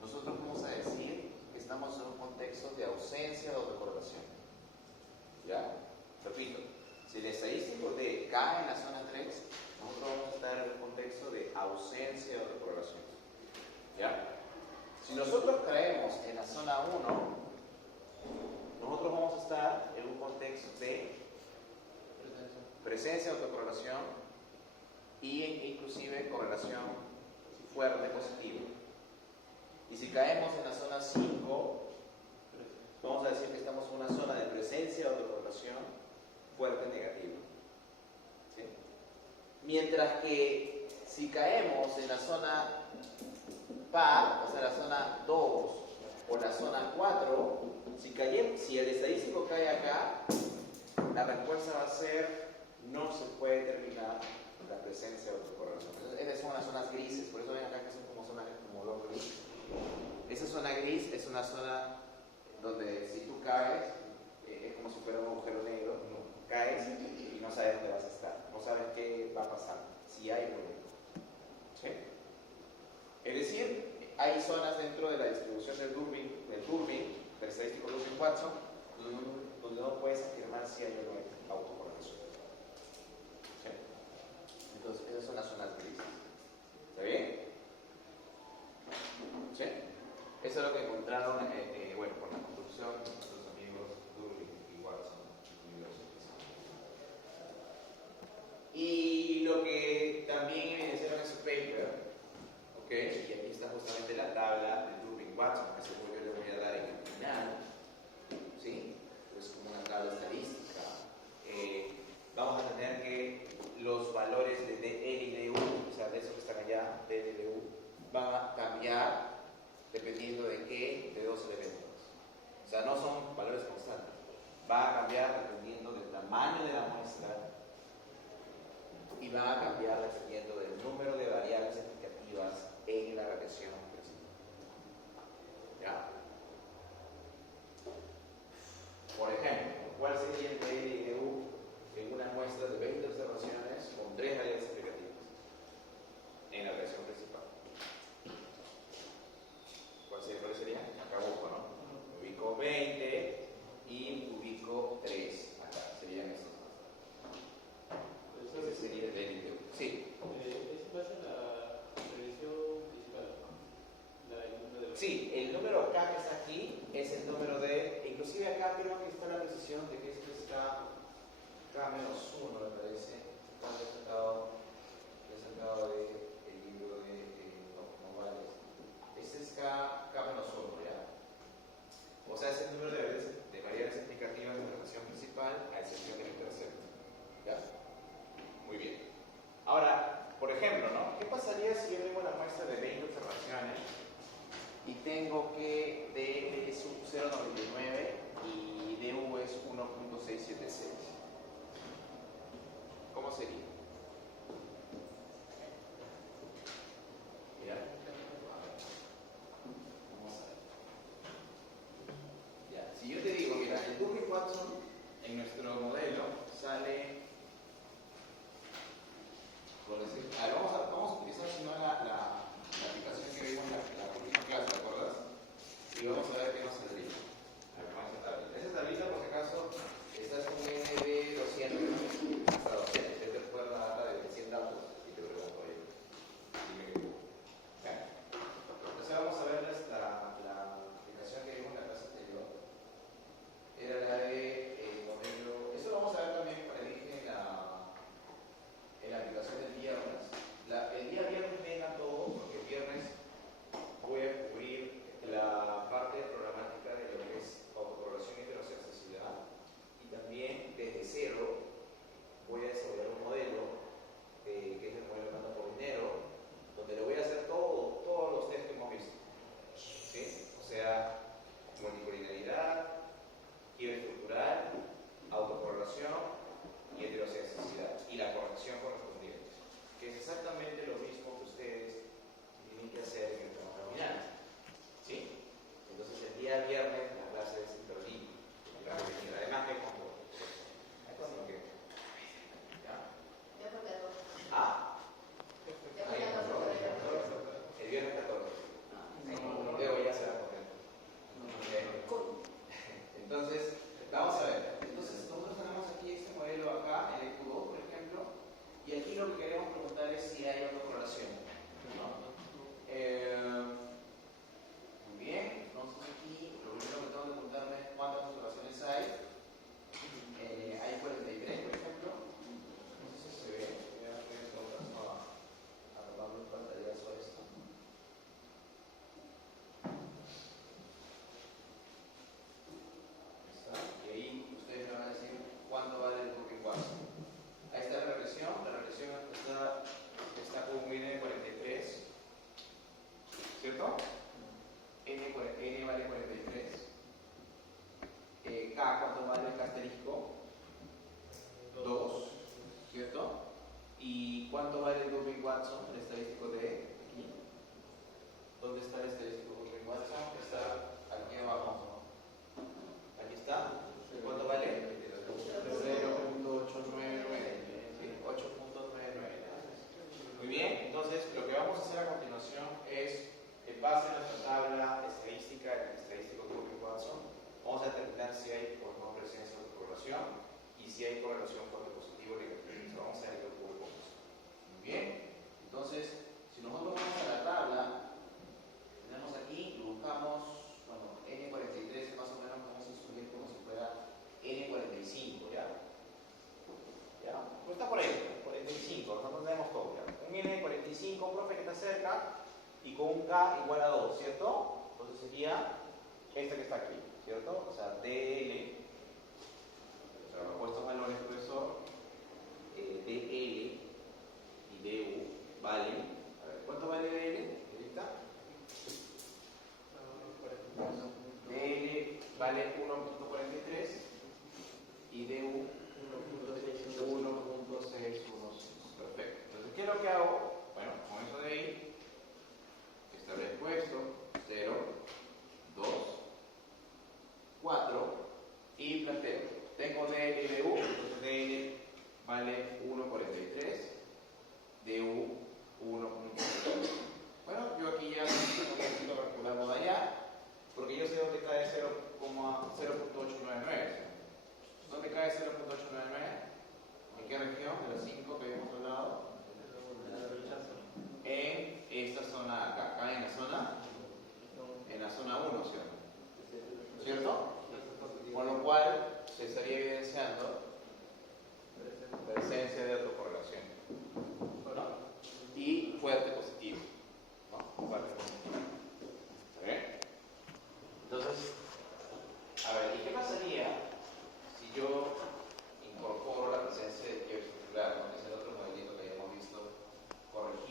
nosotros vamos a decir que estamos en un contexto de ausencia de autocorrelación. ¿Ya? Repito, si el estadístico D cae en la zona 3, nosotros vamos a estar en un contexto de ausencia de autocorrelación. ¿Ya? Si nosotros caemos en la zona 1, nosotros vamos a estar en un contexto de presencia de autocorrelación y inclusive correlación fuerte positiva. Y si caemos en la zona 5, vamos a decir que estamos en una zona de presencia de autocorrelación fuerte negativa. ¿Sí? Mientras que si caemos en la zona par, o sea, la zona 2 o la zona 4, si el estadístico cae acá, la respuesta va a ser no se puede determinar la presencia de autocorrelación. Esas son las zonas grises, por eso ven acá que son como zonas como dos grises. Esa zona gris es una zona donde si tú caes, es como si fuera un agujero negro, ¿no? Caes y no sabes dónde vas a estar, no sabes qué va a pasar, si hay o no. ¿Sí? Es decir, hay zonas dentro de la distribución del Durbin, estadístico Durbin-Watson, donde no puedes afirmar si hay o no hay autocorrelación. ¿Sí? Entonces, esas son las zonas grises. ¿Está bien? ¿Sí? Eso es lo que encontraron, por la construcción de nuestros amigos Durbin y Watson. Y lo que también evidenciaron en su paper, ¿ok? Y aquí está justamente la tabla de Durbin-Watson, que seguro yo le voy a dar en el final, ¿sí? Es como una tabla estadística. Vamos a tener que los valores de DL y DU, o sea, de esos que están allá, DL y DU, van a cambiar dependiendo de qué, de dos elementos. O sea, no son valores constantes. Va a cambiar dependiendo del tamaño de la muestra y va a cambiar dependiendo del número de variables explicativas en la regresión principal. ¿Ya? Por ejemplo, ¿cuál sería el DL y DU en una muestra de 20 observaciones con 3 variables explicativas en la regresión principal? ¿Cuál sería? Acá busco, ¿no? Ubico 20 y ubico 3. Acá serían estos. Ese sería el DL y DU. Sí. ¿Eso pasa en la revisión principal? Sí, el número acá que está aquí es el número de, inclusive acá creo que está la precisión de que esto está K-1, me parece. He sacado de el ejemplo, ¿no? ¿Qué pasaría si yo tengo una muestra de 20 observaciones y tengo que DL es 0.99 y DU es 1.676? ¿Cómo sería? Mira. Vamos a ver. Ya. Si yo te digo, mira, el Durbin-Watson en nuestro modelo sale, por decir, a ver, vamos a utilizar si no la aplicación que vimos en la última clase, ¿te acuerdas? Y vamos a ver qué nos saldría. A ver, vamos a esa tablita. Esa tablita, por si acaso, está con NB 200, hasta 200. Yo te puedo dar la de 100 datos y te pregunto, oye, dime qué hubo. ¿Ya? Entonces vamos a ver la aplicación que vimos en la clase anterior. Era la de modelo. Eso lo vamos a ver también para el en la aplicación del viernes. El día viernes venga todo, porque el viernes voy a cubrir la parte programática de lo que es autocorrelación y heteroaccesibilidad, y también desde cero voy a desarrollar un modelo que es el modelo de por dinero, donde le voy a hacer todos los test que hemos visto, ¿sí? O sea, multicollinealidad, quiebre estructural, autocorrelación y heteroaccesibilidad, y la corrección correspondiente, que es exactamente lo mismo que ustedes tienen que hacer en el trabajo final, ¿sí? Entonces el día viernes la clase es interlibre, además que con todo. ¿Ya? ¿Ah? El viernes 14. Luego ya será contento. Entonces, vamos a ver. Entonces, nosotros tenemos aquí este modelo acá, el EQ2, por ejemplo, y aquí lo que queremos preguntar es si hay autocorrelación, ¿no? Muy bien, entonces aquí lo primero que tengo que preguntarme es cuántas observaciones hay. Hay 43, por ejemplo. No sé si se ve. Voy a hacer un pantallazo a esto. Y ahí ustedes me van a decir cuánto vale el Durbin-Watson. Ahí está la regresión está con un N de 43, ¿cierto? N vale 43. K, ¿cuánto vale el asterisco? 2, ¿cierto? ¿Y cuánto vale el Durbin-Watson, el estadístico de aquí? ¿Dónde está el estadístico Durbin-Watson? Está aquí abajo. Aquí está. ¿Cuánto vale? 0.899. ¿Sí? 8.99. Muy bien, entonces lo que vamos a hacer a continuación es, en base a nuestra tabla estadística, el estadístico Durbin-Watson, vamos a determinar si hay o no presencia de correlación y si hay correlación con lo positivo o negativo. Entonces, vamos a ver qué ocurre con eso. Muy bien, entonces, si nosotros vamos a la tabla, tenemos aquí, lo buscamos, bueno, N43 más o menos vamos a subir como si fuera N45, ¿ya? ¿Ya? Pues está por ahí, 45, nosotros tenemos todo, ¿ya? Un N45, profe, que está cerca, y con un K igual a 2, ¿cierto? Entonces sería este que está aquí, ¿cierto? O sea, DL, o sea, propuestos valores, profesor, DL y DU valen, a ver, ¿cuánto vale DL? Ahí está. DL vale 1.43 y DU 1.616. Perfecto. Entonces, ¿qué es lo que hago? Bueno, con eso de ahí, establezco esto, 0, 2, 4 y planteo. Tengo DL y DU, entonces DL vale 1.43, DU 1.43. Bueno, yo aquí ya no necesito calcularlo de allá, porque yo sé dónde cae 0.899. ¿Dónde cae 0.899? ¿En qué región? De las 5 que habíamos hablado. En esta zona acá. ¿Cae en la zona? En la zona 1, ¿cierto? ¿Cierto? Con lo cual se estaría evidenciando presencia de autocorrelación, ¿no? Y fuerte positivo, ¿no? Fuerte positivo. ¿Está bien? Entonces, a ver, ¿y qué pasaría si yo incorporo la presencia de quiebre estructural, ¿no? Que es el otro modelito que habíamos visto corregido?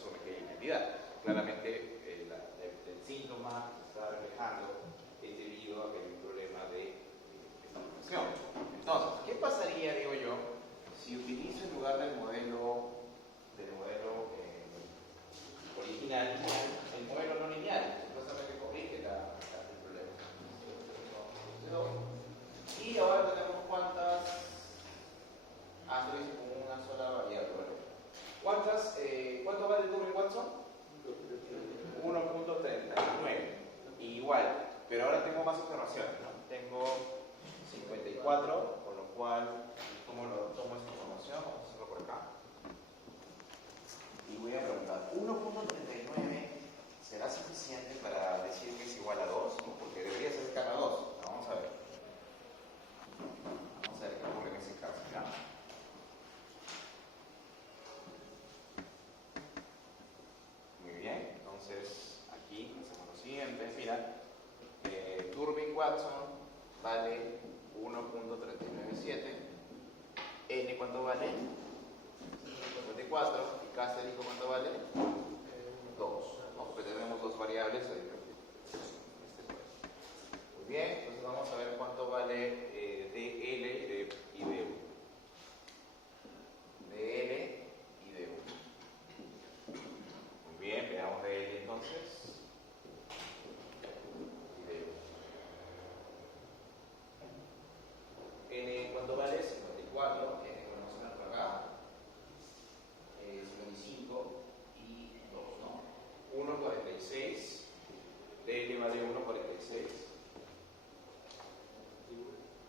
asume que hay identidad. Claramente el síntoma que se está reflejando es debido a que hay un problema de estabilización. Entonces, ¿qué pasaría, digo yo, si utilizo en lugar del modelo original el modelo no lineal? Supuestamente corrige el problema. Y ahora tenemos cuántas. Esto lo hice con una sola variable. ¿Cuánto vale el Turing Watson? 1.39. Igual, pero ahora tengo más observaciones, ¿no? Tengo 54, con lo cual, ¿cómo lo tomo esta información? Vamos a hacerlo por acá. Y voy a preguntar, ¿1.39 será suficiente para decir que es igual a 2? ¿No? Porque debería ser cercano a 2. Vamos a ver. Vamos a ver qué ocurre en ese caso, ¿ya? Muy bien, entonces aquí hacemos lo siguiente. Mira, Turing Watson vale 1.397. N, ¿cuánto vale? 54. Y Casterico, ¿cuánto vale? 2. Porque tenemos dos variables. Muy bien, entonces vamos a ver cuánto vale DL y DU. DL y DU. Muy bien, veamos DL entonces. Y DU. N, ¿cuánto vale? 54. N, vamos a poner por acá. 55 y 2, ¿no? 1.46. DL vale 1.46.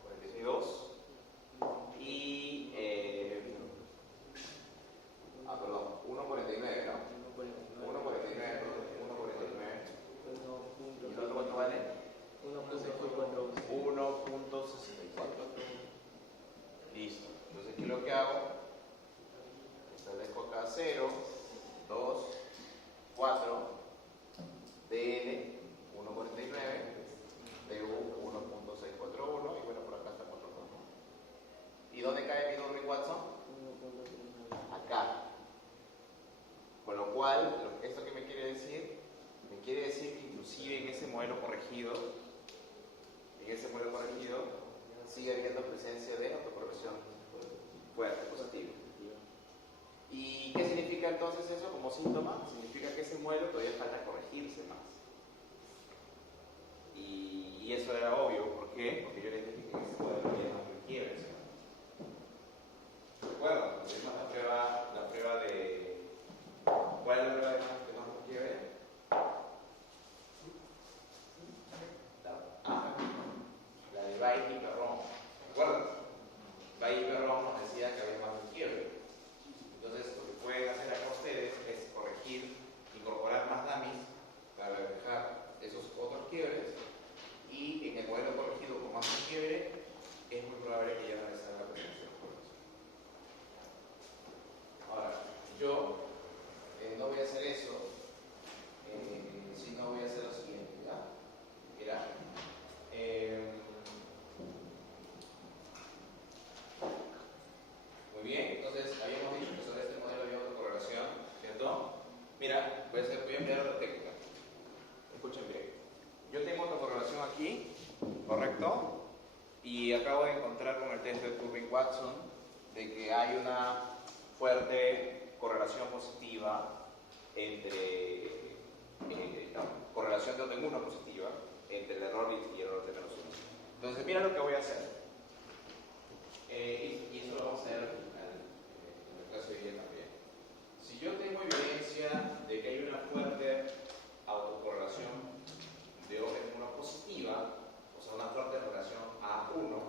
42 y perdón, 1.49, ¿no? 1.49 y el otro ¿cuánto vale? 1.64. Listo. Entonces aquí lo que hago, establezco acá 0, 2, 4, DN 1.49, DU 1.641 y bueno, por acá está 4. ¿Y dónde cae mi Turing Watson? Acá. Con lo cual, ¿esto qué me quiere decir? Me quiere decir que inclusive en ese modelo corregido, sigue habiendo presencia de autocorrección fuerte, positiva. ¿Y qué significa entonces eso como síntoma? Significa que ese modelo todavía falta corregirse más. Y eso era obvio, ¿por qué? Porque yo le dije que ese modelo ya no requiere eso. ¿Recuerdan? Tenemos la prueba de... ¿Cuál es la prueba de no requiere? La de Bay y Perron. ¿Recuerdan? Bay y Perron nos decía que había más de quiebre. Entonces, lo que pueden hacer acá ustedes es corregir, incorporar más dummies para reflejar esos otros quiebres. Y en el modelo corregido con más de quiebre, es muy probable que ya no les haga presencia de juegos. Ahora, yo no voy a hacer eso, sino voy a hacer lo siguiente, ¿ya? Mira, muy bien, entonces habíamos dicho que sobre este modelo había autocorrelación, ¿cierto? Mira, voy a emplear otra técnica. Escuchen bien. Yo tengo autocorrelación aquí, ¿correcto? Y acabo de encontrar con el test de Turing-Watson de que hay una fuerte correlación positiva entre correlación de orden 1 positiva entre el error y el error de menos 1. Entonces, mira lo que voy a hacer. Y eso lo vamos a hacer en el caso de ella también. Si yo tengo evidencia de que hay una fuerte autocorrelación de orden 1 positiva, o sea, una fuerte relación A1,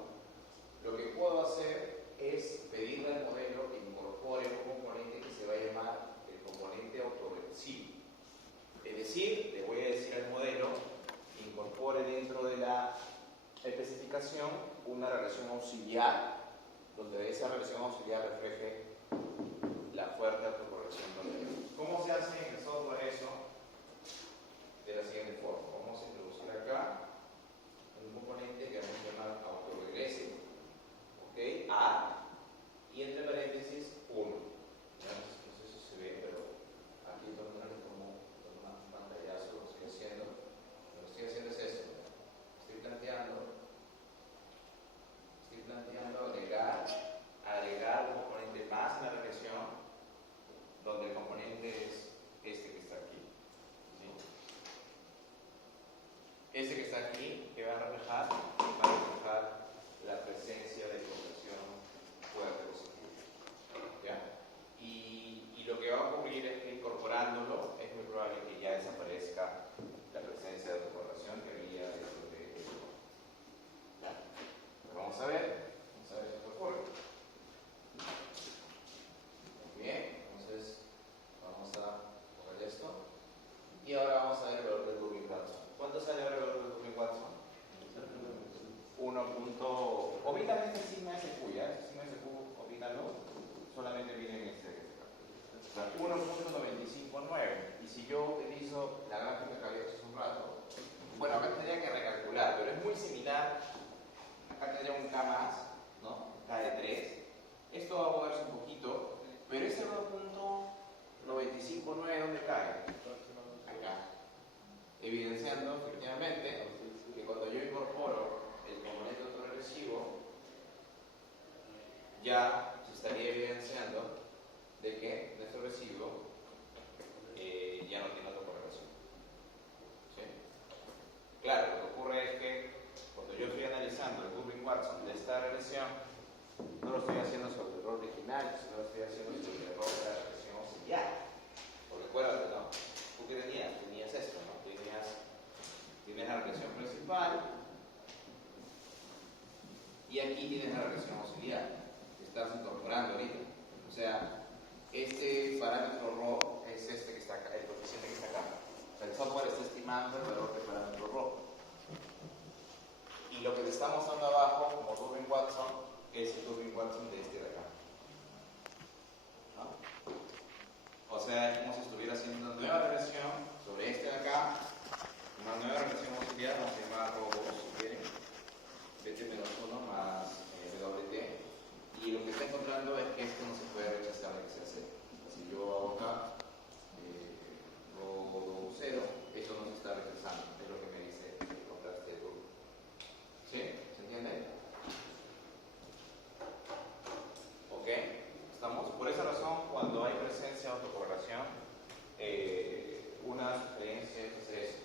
lo que puedo hacer es pedirle al modelo que incorpore un componente que se va a llamar el componente autorregresivo. Es decir, le voy a decir al modelo que incorpore dentro de la especificación una relación auxiliar, donde esa relación auxiliar refleje la fuerte autocorrelación. ¿Cómo se hace en el software eso? De la siguiente forma. Vamos a introducir acá un componente que vamos a llamar autoregresivo. ¿Ok? A y entre paréntesis 1. No sé si se ve, pero aquí probable que ya desaparezca la presencia de autocorrelación que había dentro de eso. Vamos a ver si esto ocurre. Bien, entonces vamos a poner esto. Y ahora vamos a ver el valor del Durbin-Watson. ¿Cuánto sale ahora el valor del Durbin-Watson? 1. Omítame este sigma SQ, ¿ya? Este sigma SQ, omítalo. Solamente viene en este acá. O sea, 1.959. Y si yo utilizo la gráfica que había hecho hace un rato, bueno, acá tendría que recalcular, pero es muy similar. Acá tendría un K más, ¿no? K de 3. Esto va a moverse un poquito, pero ese 1.959, ¿dónde cae? Acá. Evidenciando, efectivamente, que cuando yo incorporo el componente autoregresivo, ya se estaría evidenciando de que nuestro residuo ya no tiene autocorrelación. ¿Sí? Claro, lo que ocurre es que cuando yo estoy analizando el Durbin-Watson de esta regresión, no lo estoy haciendo sobre el error original, sino lo estoy haciendo sobre el error de la regresión auxiliar. Porque acuérdate, ¿no? ¿Tú qué tenías? Tenías esto, ¿no? Tienes la regresión principal y aquí tienes la regresión auxiliar que estás incorporando ahorita. O sea, este parámetro ρ es este que está acá, el coeficiente que está acá. O sea, el software está estimando el valor del parámetro ρ. Y lo que te está mostrando abajo como Durbin-Watson es el Durbin-Watson de este de acá. ¿No? O sea, es como si estuviera haciendo una nueva regresión sobre este de acá. Una nueva regresión auxiliar, vamos a llamar ρ2 si quieren, BT-1 más WT, y lo que está encontrando es que esto no se puede rechazar de que se hace. Si yo hago acá ρ0, esto no se está rechazando, es lo que me dice el contraste de Durbin. ¿Sí? ¿Se entiende? ¿Ok? ¿Estamos? Por esa razón, cuando hay presencia de autocorrelación, una sugerencia es hacer esto.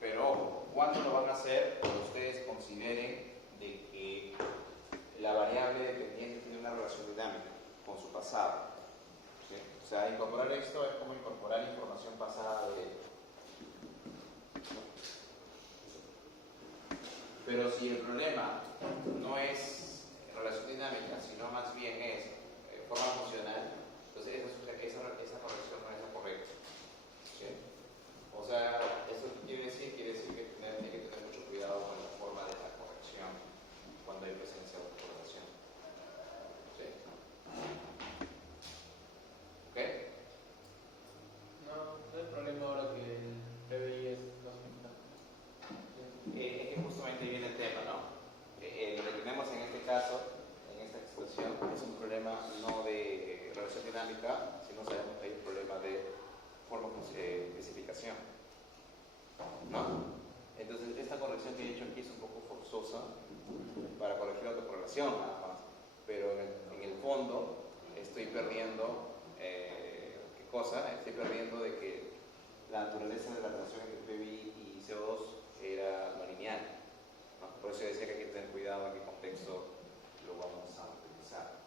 Pero ojo, ¿cuándo lo van a hacer? Cuando ustedes consideren de que la variable dependiente tiene una relación dinámica con su pasado. ¿Sí? O sea, incorporar esto es como incorporar información pasada de él. Pero si el problema no es relación dinámica, sino más bien es forma funcional, entonces esa corrección no es la correcta. ¿Sí? O sea, ¿eso qué quiere decir? Quiere decir que tiene que tener mucho cuidado con la forma de la corrección cuando hay presencia de autocorrelación. ¿Sí? ¿Ok? No hay problema ahora que el PBI es 2000. Es que justamente viene el tema, ¿no? Lo que tenemos en este caso, en esta expresión, es un problema no de relación dinámica, sino sabemos que hay un problema de forma de especificación. ¿No? Entonces, esta corrección que he hecho aquí es un poco forzosa para corregir la autocorrelación, nada más. Pero en el fondo, estoy perdiendo, ¿qué cosa? Estoy perdiendo de que la naturaleza de la relación entre PBI y CO2 era no lineal. ¿No? Por eso decía que hay que tener cuidado en qué contexto lo vamos a utilizar.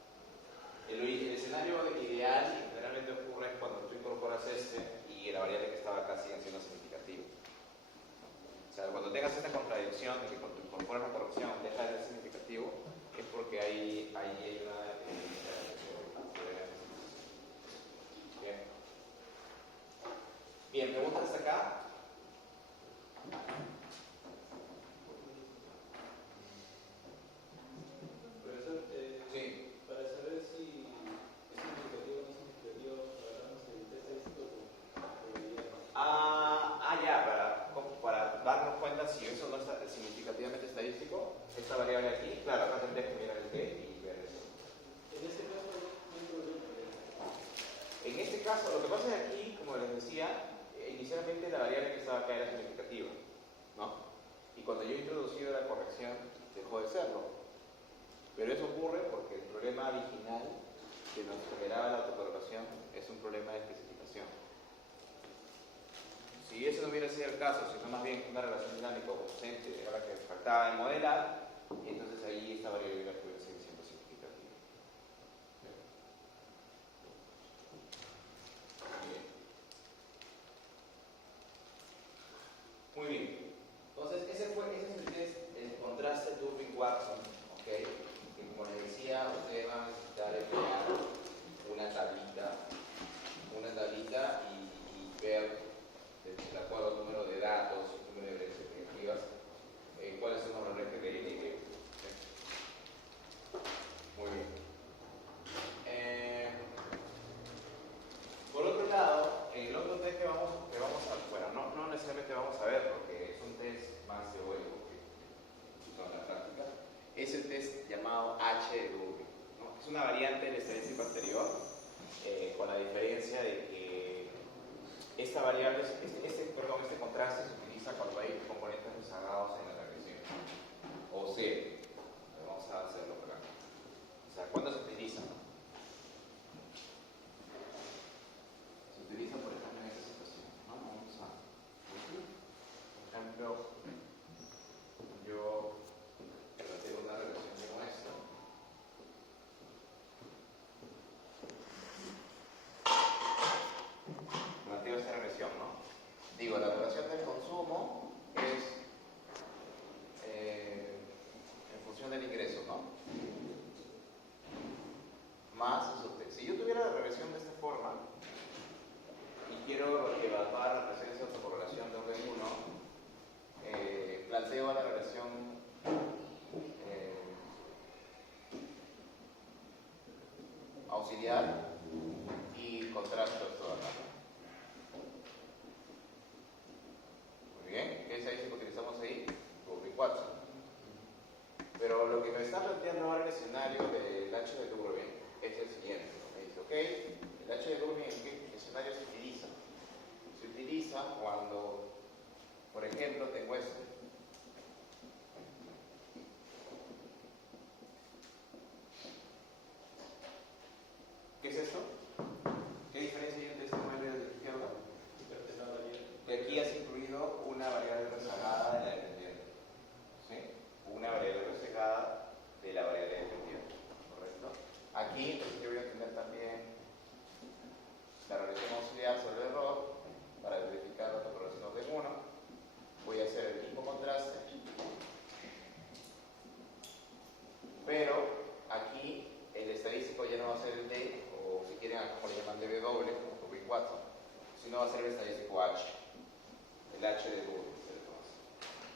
El escenario ideal, y generalmente ocurre cuando tú incorporas este y la variable que estaba acá sigue siendo significativa. O sea, cuando tengas esta contradicción de que cuando incorporas la corrección deja de ser significativo, es porque hay una bien. Bien, ¿preguntas hasta acá? Profesor, Sí. para saber si es significativo o no significativo, agarramos el test estadístico o probabilidad. Ya, para darnos cuenta si eso no es significativamente estadístico, esta variable aquí, claro, acá tendría que mirar el t y ver eso. En este caso no hay problema. En este caso, lo que pasa es que aquí, como les decía, inicialmente la variable que estaba acá era significativa, ¿no? Y cuando yo he introducido la corrección, dejó de serlo. Pero eso ocurre porque el problema original que nos generaba la autocorrelación es un problema de especificación. Si ese no hubiera sido el caso, sino más bien una relación dinámica ausente, era la que faltaba de modelar, entonces ahí esta variabilidad puede seguir siendo significativa. es el test llamado H de Durbin, ¿no? Es una variante del estadístico anterior, con la diferencia de que esta variable, este contraste se utiliza cuando hay componentes rezagados en la regresión. O sea, vamos a hacerlo por acá. O sea, ¿cuándo se utiliza? Se utiliza, por ejemplo, en esta situación, ¿no? Vamos a, por ejemplo, yo planteo una regresión como esta. Planteo esta regresión, ¿no? Digo, la relación del consumo es en función del ingreso, ¿no? Más el subtexto. Si yo tuviera la regresión de esta forma y quiero evaluar la presencia de autocorrelación de orden 1, planteo la relación auxiliar y contrasto esto de acá. Muy bien, ¿qué estadística utilizamos ahí? Durbin-Watson. Pero lo que me está planteando ahora el escenario del H de Durbin es el siguiente. Me dice, ok, el H de Durbin, ¿en qué escenario se utiliza? Se utiliza cuando, por ejemplo, tengo este. ¿Qué es esto? ¿Qué diferencia hay entre este modelo y el de la izquierda? Que aquí has incluido una variable rezagada de la dependiente. ¿Sí? Una variable rezagada de la variable dependiente. ¿Correcto? Aquí, entonces yo voy a tener también la relación auxiliar sobre el error para verificar la autocorrelación de 1. Voy a hacer el mismo contraste, pero aquí el estadístico ya no va a ser el D, o si quieren, como le llaman DB doble, como Durbin-Watson, sino va a ser el estadístico H, el H de Durbin.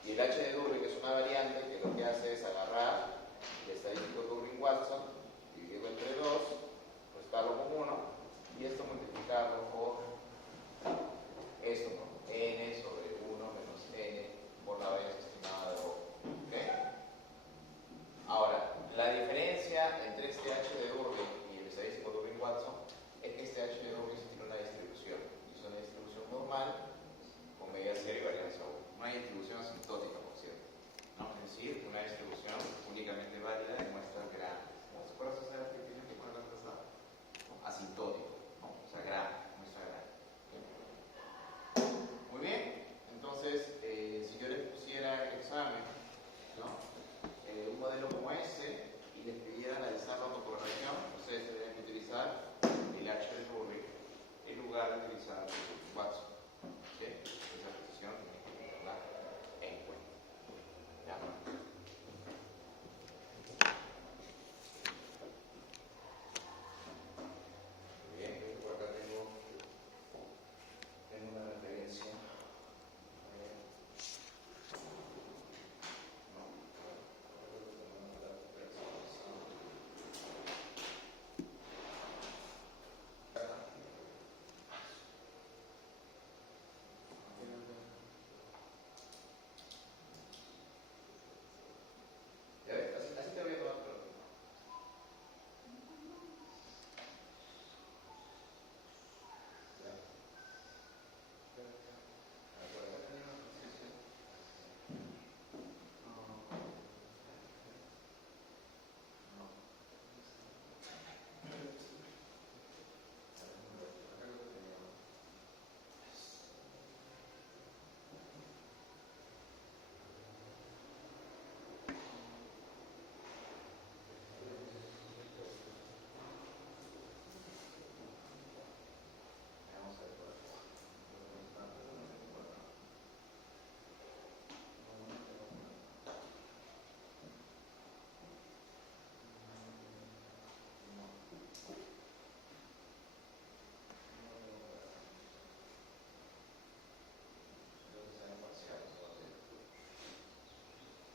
Y el H de Durbin, que es una variante que lo que hace es agarrar el estadístico Durbin-Watson, dividirlo entre 2, restarlo con 1, y esto multiplicarlo por esto, ¿no? N sobre 1 menos N por la varianza estimada de O. ¿Okay? Ahora, la diferencia entre este H de Durbin y el estadístico Durbin-Watson es que este H de Durbin tiene una distribución, y es una distribución normal con media cero y varianza 1. Una distribución asintótica, por cierto, ¿no? Es decir, una distribución únicamente válida en muestras grandes. ¿No se acuerdan de la definición que pone la pasada? Asintótico, ¿no? O sea, grande, muestra grande. Muy bien, entonces, si yo les pusiera el examen, ¿no? Un modelo como este y les pidiera analizar la autocorrelación, ustedes tendrían que utilizar el H de Durbin en lugar de utilizar el Watson. ¿Sí? Esa precisión tienen que tenerla en cuenta. ¿Ya? Muy bien, por acá tengo una referencia. Ya ves, así te voy a tomar tu nota. Ya. Por acá tenía una posición. No. Acá lo tenía. Vamos a ver por acá.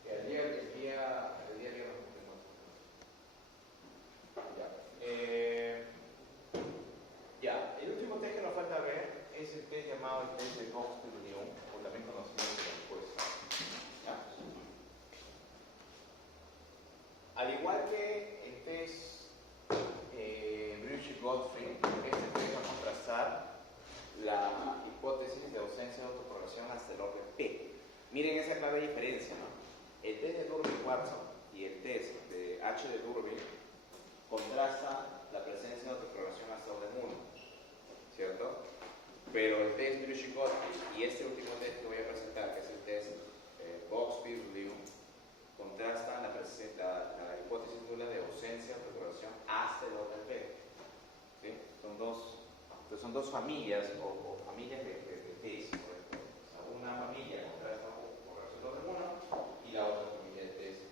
El día viernes ya, el último test que nos falta ver es el test llamado el test de Cox-Lyon, o también conocido como encuesta. ¿Ya? al igual que el test Brugge y Gottfried, este test va a contrastar la hipótesis de ausencia de autocorrelación hasta el orden P. Miren esa clara diferencia, ¿no? El test de Durbin-Watson y el test de H de Durbin contrasta la presencia de autocorrelación hasta orden 1, ¿cierto? Pero el test Brugge y Gottfried y este último test que voy a presentar, que es el test Box-Pearson, contrastan la hipótesis nula de ausencia de autocorrelación hasta el orden P. ¿Sí? Son dos familias o familias de test, por ejemplo. O sea, una familia contrasta con correlación de orden 1 y la otra familia de test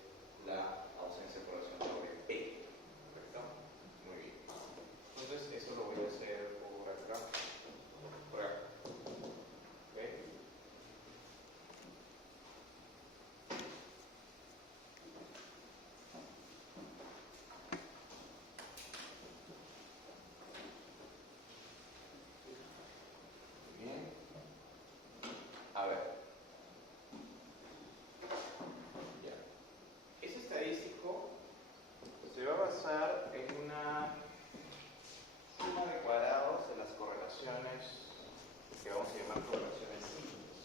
la ausencia de correlación de orden P. ¿Correcto? Muy bien. Entonces, eso lo voy a hacer por acá. Por acá. ¿Ok? Bien. A ver. Ya. Ese estadístico se va a basar en una suma de cuadrados de las correlaciones que vamos a llamar correlaciones simples.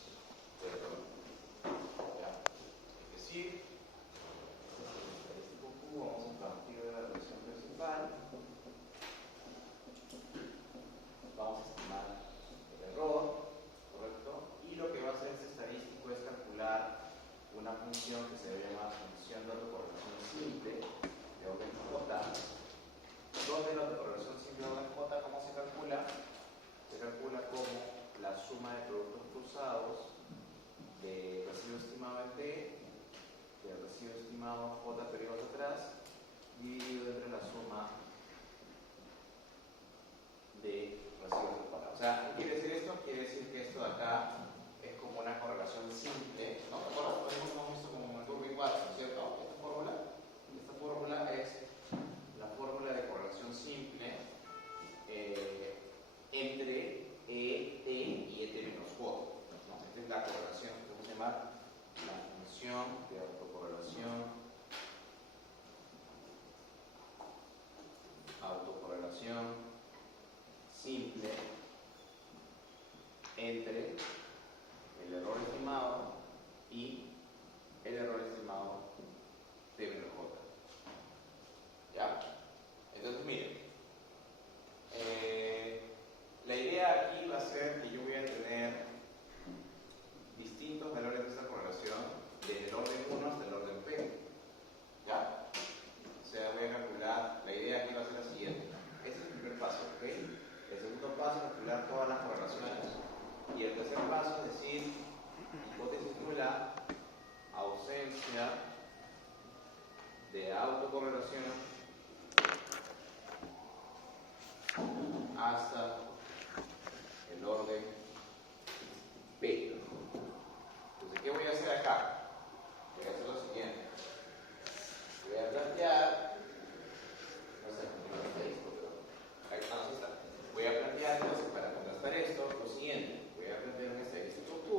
¿Ya? Es decir, el estadístico Q vamos a partir de la relación principal. Vamos a estimar el error, ¿correcto? Y lo que va a hacer este estadístico es calcular una función que se llama función de autocorrelación simple de orden J, donde la autocorrelación simple de orden J, ¿cómo se calcula? Se calcula como la suma de productos cruzados de residuo estimado en T, del residuo estimado J periodos atrás, dividido entre la suma de residuos al cuadrado. O sea, ¿qué quiere decir esto? Quiere decir que esto de acá es como una correlación simple, ¿no? ¿Te acuerdas? Por ejemplo, hemos visto como en Durbin-Watson, ¿cierto? Esta fórmula es la fórmula de correlación simple entre ET y ET menos J, ¿no? Esta es la correlación que vamos a llamar la función de autocorrelación simple entre el error estimado y el error estimado T menos J. ¿Ya? Entonces, miren, la idea aquí va a ser que yo voy a tener distintos valores de esta correlación desde el orden 1 hasta el orden P. ¿Ya? O sea, voy a calcular, la idea aquí va a ser la siguiente. Este es el primer paso, ¿ok? El segundo paso es calcular todas las correlaciones. Y el tercer paso es decir, hipótesis nula, ausencia de autocorrelación hasta el orden P. Entonces, ¿qué voy a hacer acá? Voy a hacer lo siguiente. Voy a plantear, no sé, no está esto, pero ahí no está. Voy a plantear entonces para contrastar esto lo siguiente. Voy a plantear un estadístico Q,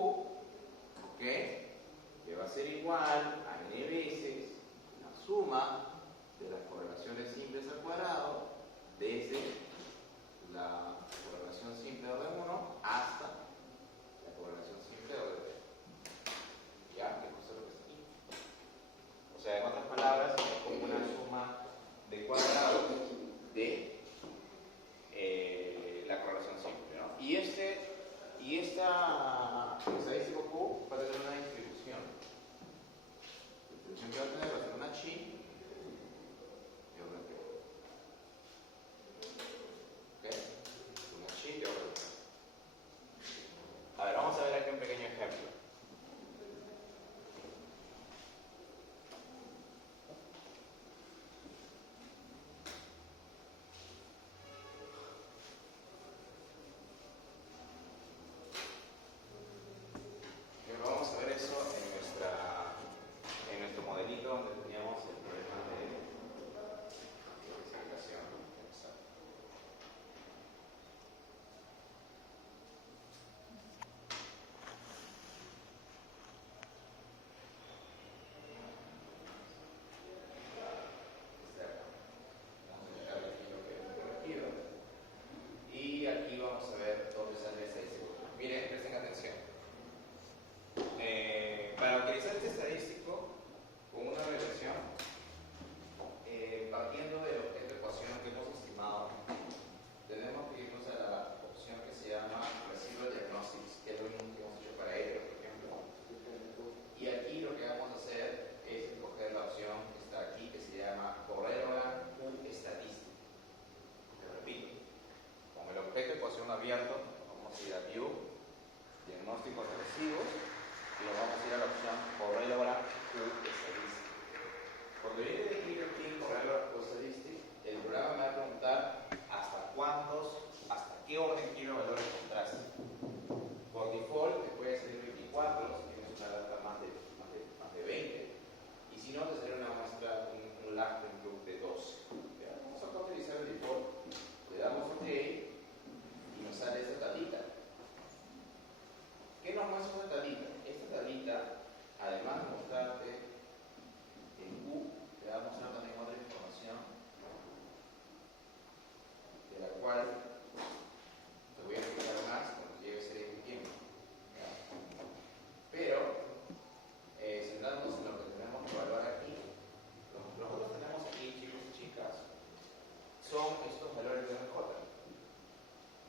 ¿ok? Que va a ser igual a n veces la suma de las correlaciones simples al cuadrado desde la correlación simple de orden 1 hasta la correlación simple de orden 3. ¿Ya? Eso es lo que está aquí. O sea, en otras palabras, es como una suma de cuadrados de la correlación simple, ¿no? Y esta estadístico Q va a tener una distribución. La distribución que va a tener va a ser una chi de orden P. ¿Ok? Una chi de orden P. A ver, vamos a ver aquí un pequeño ejemplo. Vamos a ver eso en nuestro modelito donde abierto, vamos a ir a View, Diagnósticos de Residuos, y nos vamos a ir a la opción Correlograph Q Statistics. Cuando yo le dé clic aquí en Correlograph Q Statistics, el programa me va a preguntar hasta qué orden quiero valor de contraste. Por default, te puede salir 24, si tienes una data más de 20, y si no, te sale una muestra, un lag de 12. Vamos a utilizar el default, le damos OK y nos sale esta tablita. ¿Qué nos muestra esta tablita? Esta tablita, además de mostrarte el Q, te va a mostrar también otra información de la cual te voy a explicar más cuando llegue a ser el tiempo. Pero, centrándonos en lo que tenemos que evaluar aquí, lo que nosotros tenemos aquí, chicos y chicas, son estos valores de RJ.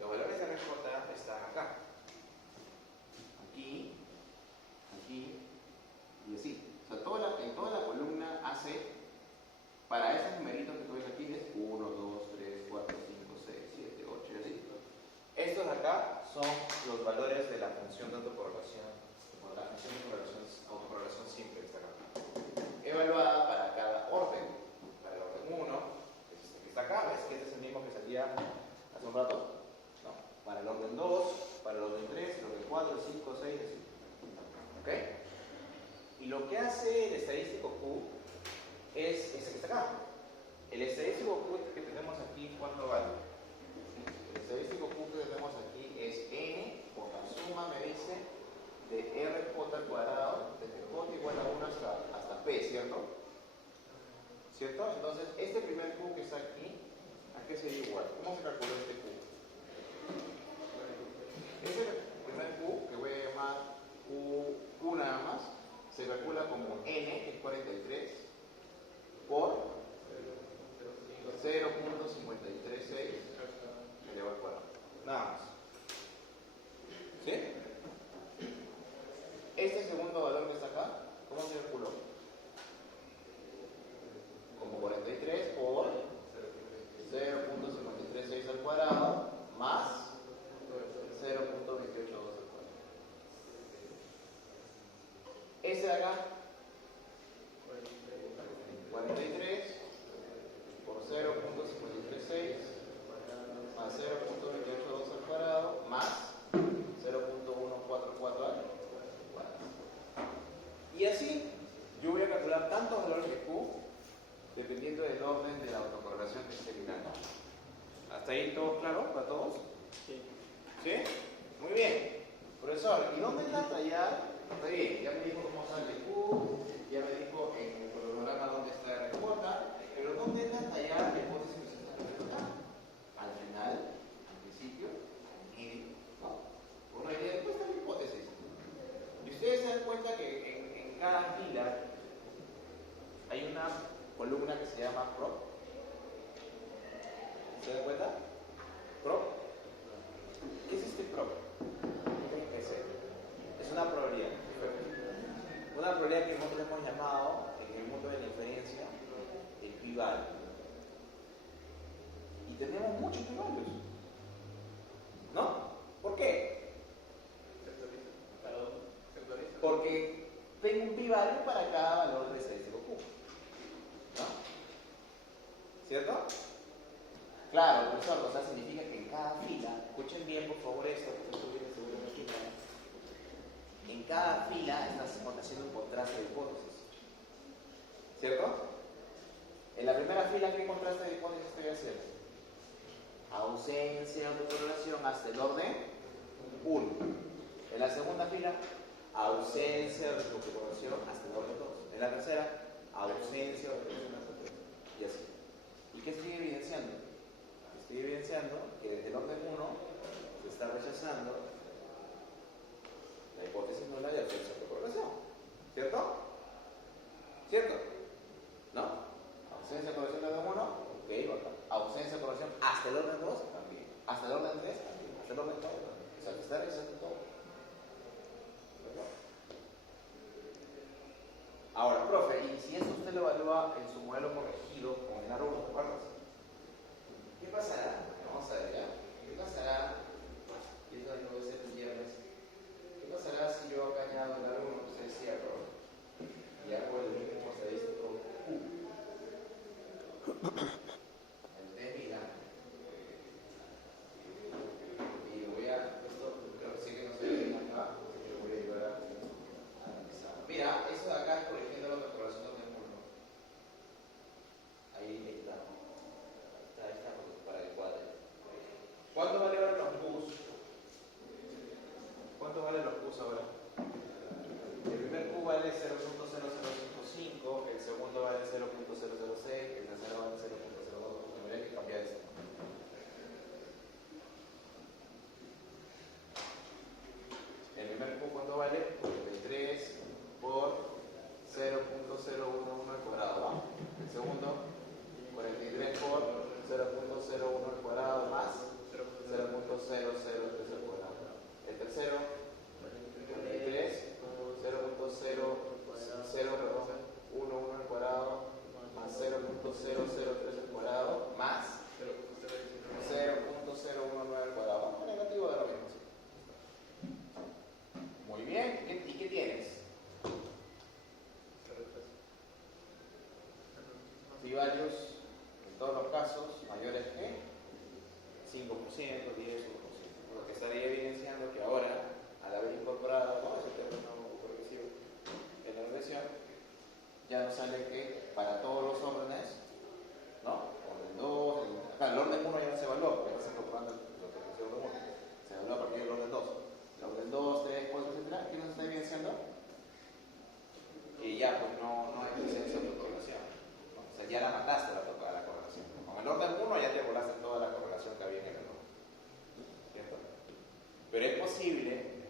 Los valores de RJ están acá. Aquí, y así. O sea, en toda la columna AC, para estos numeritos que tú ves aquí, es 1, 2, 3, 4, 5, 6, 7, 8 y así. Estos de acá son los valores de la función de autocorrelación, la función de autocorrelación simple que está acá. Evaluada para cada orden. Para el orden 1, que es este que está acá, ¿ves? Que este es el mismo que salía hace un rato. No. Para el orden 2, para el orden 3, el orden 4, el 5, 6, así. ¿Ok? Y lo que hace el estadístico Q es este que está acá. El estadístico Q que tenemos aquí, ¿cuánto vale? El estadístico Q que tenemos aquí es n por la suma, me dice, de rj al cuadrado, desde j igual a 1 hasta p, ¿cierto? ¿Cierto? Entonces, este primer Q que está aquí, ¿a qué sería igual? ¿Cómo se calcula este Q? Este primer Q, que voy a llamar Q nada más, se calcula como n, que es 43, por 0.536 elevado al cuadrado. Nada más. ¿Sí? Este segundo valor que está acá, ¿cómo se calculó? Como 43 por 0.536 al cuadrado más 0.282 al cuadrado. Este de acá, 43 por 0.536 más 0.282 al cuadrado más 0.144 al cuadrado. Y así yo voy a calcular tantos valores de Q dependiendo del orden de la autocorrelación que esté mirando. ¿Hasta ahí todo claro para todos? Sí. ¿Sí? Muy bien. Profesor, ¿y dónde está tallar? Está bien, ya me dijo cómo sale Q, ya me dijo en el cronograma dónde está la respuesta, pero ¿dónde está tallar la hipótesis que se está representando? Al final, al principio, al medio, ¿no? Por una idea, después está la hipótesis. Y ustedes se dan cuenta que en cada fila hay una columna que se llama prop. ¿Se dan cuenta? ¿Prop? ¿Qué es este prop? Es una probabilidad. Una probabilidad que nosotros hemos llamado, en el mundo de la inferencia, el p-value. Y tenemos muchos p-values. ¿No? ¿Por qué? Porque tengo un p-value para cada valor del estadístico Q. ¿No? ¿Cierto? Claro, profesor, o sea, significa que en cada fila, escuchen bien por favor esto, que estoy subiendo seguro en la fila. En cada fila estás haciendo un contraste de hipótesis. ¿Cierto? En la primera fila, ¿qué contraste de hipótesis estoy haciendo? Ausencia de autocorrelación hasta el orden 1. En la segunda fila, ausencia de autocorrelación hasta el orden 2. En la tercera, ausencia de autocorrelación hasta el 3. Y así. ¿Y qué estoy evidenciando? Estoy evidenciando que desde el orden 1 se está rechazando la hipótesis nula de ausencia de autocorrelación. ¿Cierto? ¿Cierto? ¿No? Ausencia de correlación del orden 1, ok, bacán. Ausencia de correlación hasta el orden 2, también. Hasta el orden 3, también. Hasta el orden 4, también. O sea, que está rechazando todo. ¿Verdad? Ahora, profe, y si eso usted lo evalúa en su modelo corregido con el R1, ¿te acuerdas? ¿Qué pasará? Vamos a ver ya. ¿Qué pasará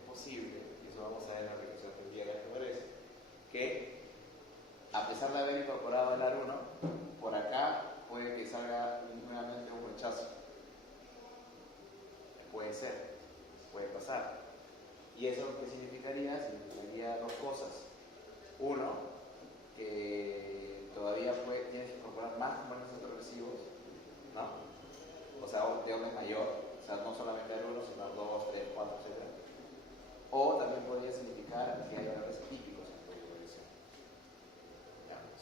posible, y eso vamos a ver en la aplicación teórica que merece, que a pesar de haber incorporado el AR1, por acá puede que salga nuevamente un rechazo. Puede ser, puede pasar. ¿Y eso qué significaría? Significaría dos cosas. Uno, que todavía tienes que incorporar más componentes progresivos, ¿no? O sea, de orden mayor, o sea, no solamente el 1, sino 2, 3, 4, etc. O también podría significar que hay valores típicos en tu progresión.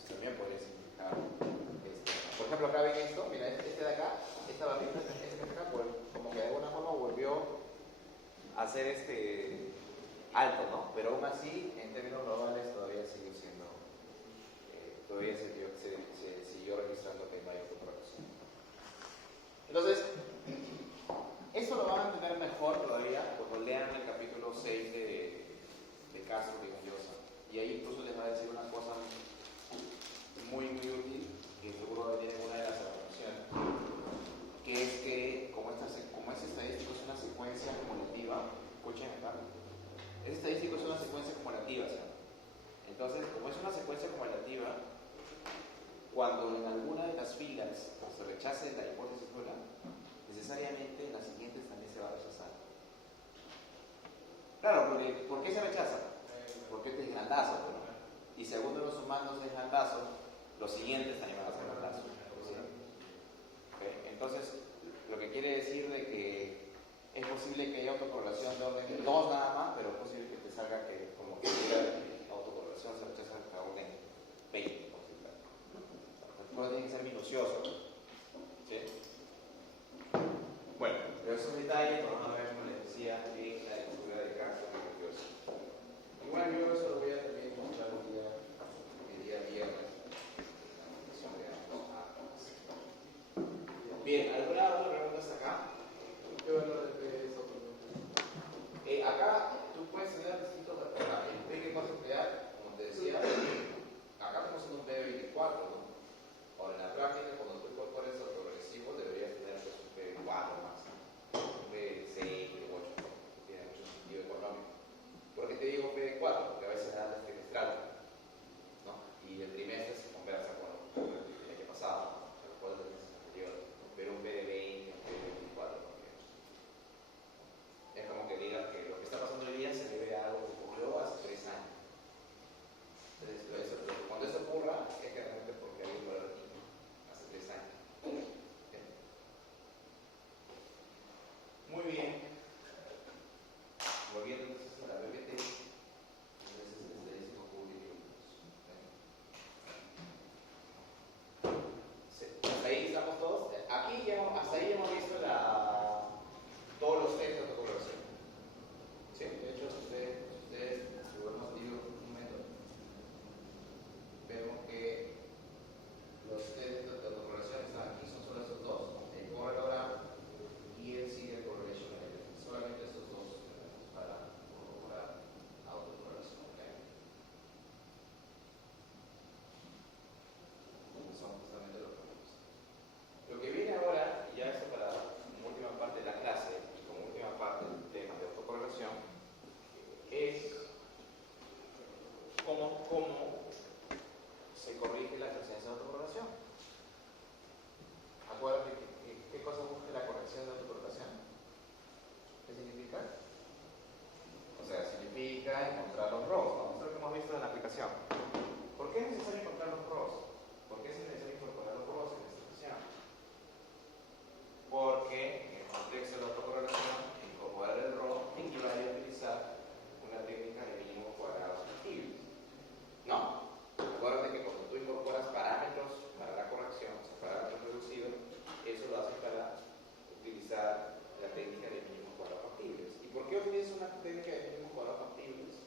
También podría significar, por ejemplo, acá ven esto, mira, este de acá, esta barrita, este de acá, pues, como que de alguna forma volvió a ser alto, ¿no? Pero aún así, en términos globales, todavía siguió siendo, todavía se siguió registrando que no hay autocorrección. Entonces, eso lo van a entender mejor todavía cuando lean el capítulo 6 de Castro y Gallosa. Y ahí incluso les va a decir una cosa muy útil, que seguro va a venir en una de las evaluaciones, que es que como es estadístico es una secuencia acumulativa, escuchen acá, es estadístico es una secuencia acumulativa, ¿sí? Entonces, como es una secuencia acumulativa, cuando en alguna de las filas se rechace la hipótesis nula, necesariamente en las siguientes también se va a rechazar. Claro, ¿por qué se rechaza? Porque este es grandazo, ¿no? Y segundo los sumandos es grandazo, los siguientes también van a ser grandazo. ¿Sí? ¿Okay? Entonces, lo que quiere decir de que es posible que haya autocorrelación de orden 2 nada más, pero es posible que te salga que como que diga autocorrelación se rechaza a orden 20. Entonces tiene que ser minucioso. ¿Sí? Bueno, pero esos detalles lo vamos a ver, como les decía, en la lectura de Castro y Gallosa. Igual yo eso lo voy a también mostrar el día viernes. Bien, ¿alguna otra pregunta hasta acá? ¿Qué valor de P es otro? Acá tú puedes tener distintos el P que vas a emplear, como te decía, acá estamos en un P24, ¿no? Ahora en la práctica, cuando tú incorpores el progresivo, deberías tener un P4 más, un P6, P8, que tiene mucho sentido económico. ¿Por qué te digo P4? Porque a veces dan trimestral, ¿no? Y el trimestre se conversa con el año pasado, o sea, con el trimestre anterior, pero un P de 20, un P de 24, porque es como que digas que lo que está pasando hoy día se debe a algo que ocurrió hace 3 años. Entonces, cuando eso ocurra, es que realmente porque hay un valor típico hace 3 años. ¿Okay? Muy bien. Volviendo entonces a la BBT, entonces es el estadístico público. Hasta ahí estamos todos. Aquí hasta ahí hemos visto todos los textos de autocorrelación. ¿Sí? De hecho, ustedes, si volvemos a ir un momento, vemos que los textos de autocorrelación están aquí, son solo esos dos, el correlograma y el serial correlation analysis. Solamente estos dos para corroborar autocorrelación. ¿Okay? Son justamente los problemas. Lo que viene ahora, y ya esto para como última parte de la clase y como última parte del tema de autocorrelación, es cómo se corrige la presencia de autocorrelación. Acuérdate qué cosa busca la corrección de autocorrelación. ¿Qué significa? O sea, significa encontrar los ROS, ¿no? Eso es lo que hemos visto en la aplicación. ¿Por qué es necesario encontrar los ROS? ¿Por qué es necesario incorporar los ROS en esta ecuación? Porque en el contexto de la autocorrelación, incorporar el RO equivale a utilizar una técnica de mínimos cuadrados factibles. ¿No? Acuérdate que cuando tú incorporas parámetros para la corrección, o sea, parámetros reducidos, eso lo haces para utilizar la técnica de mínimos cuadrados factibles. ¿Y por qué utilizas una técnica de mínimos cuadrados factibles?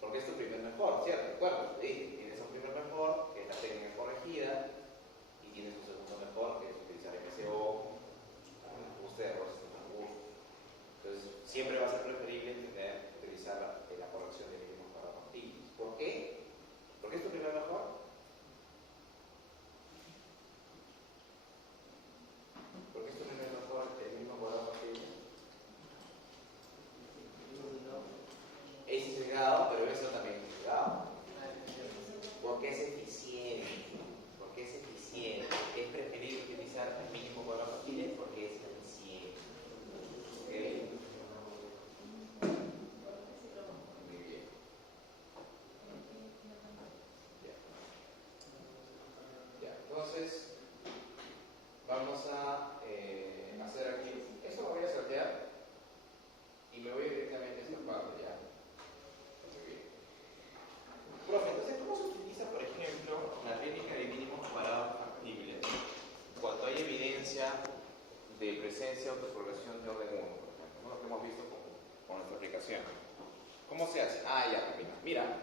Porque es tu primer mejor, ¿cierto? Recuerda, ¿sí? Tienes un primer mejor, que es la técnica corregida, y tienes un segundo mejor, que es utilizar MCO, un ajuste de errores de Hamburg. Entonces, siempre va a ser preferible utilizar la corrección de mínimos cuadrados factibles. ¿Por qué? ¿Por qué es tu primer mejor? Porque es tu primer mejor el mínimo cuadrado presencia de autocorrelación de orden 1, por ejemplo, ¿no? Lo que hemos visto con nuestra aplicación. ¿Cómo se hace? Ah, ya, mira.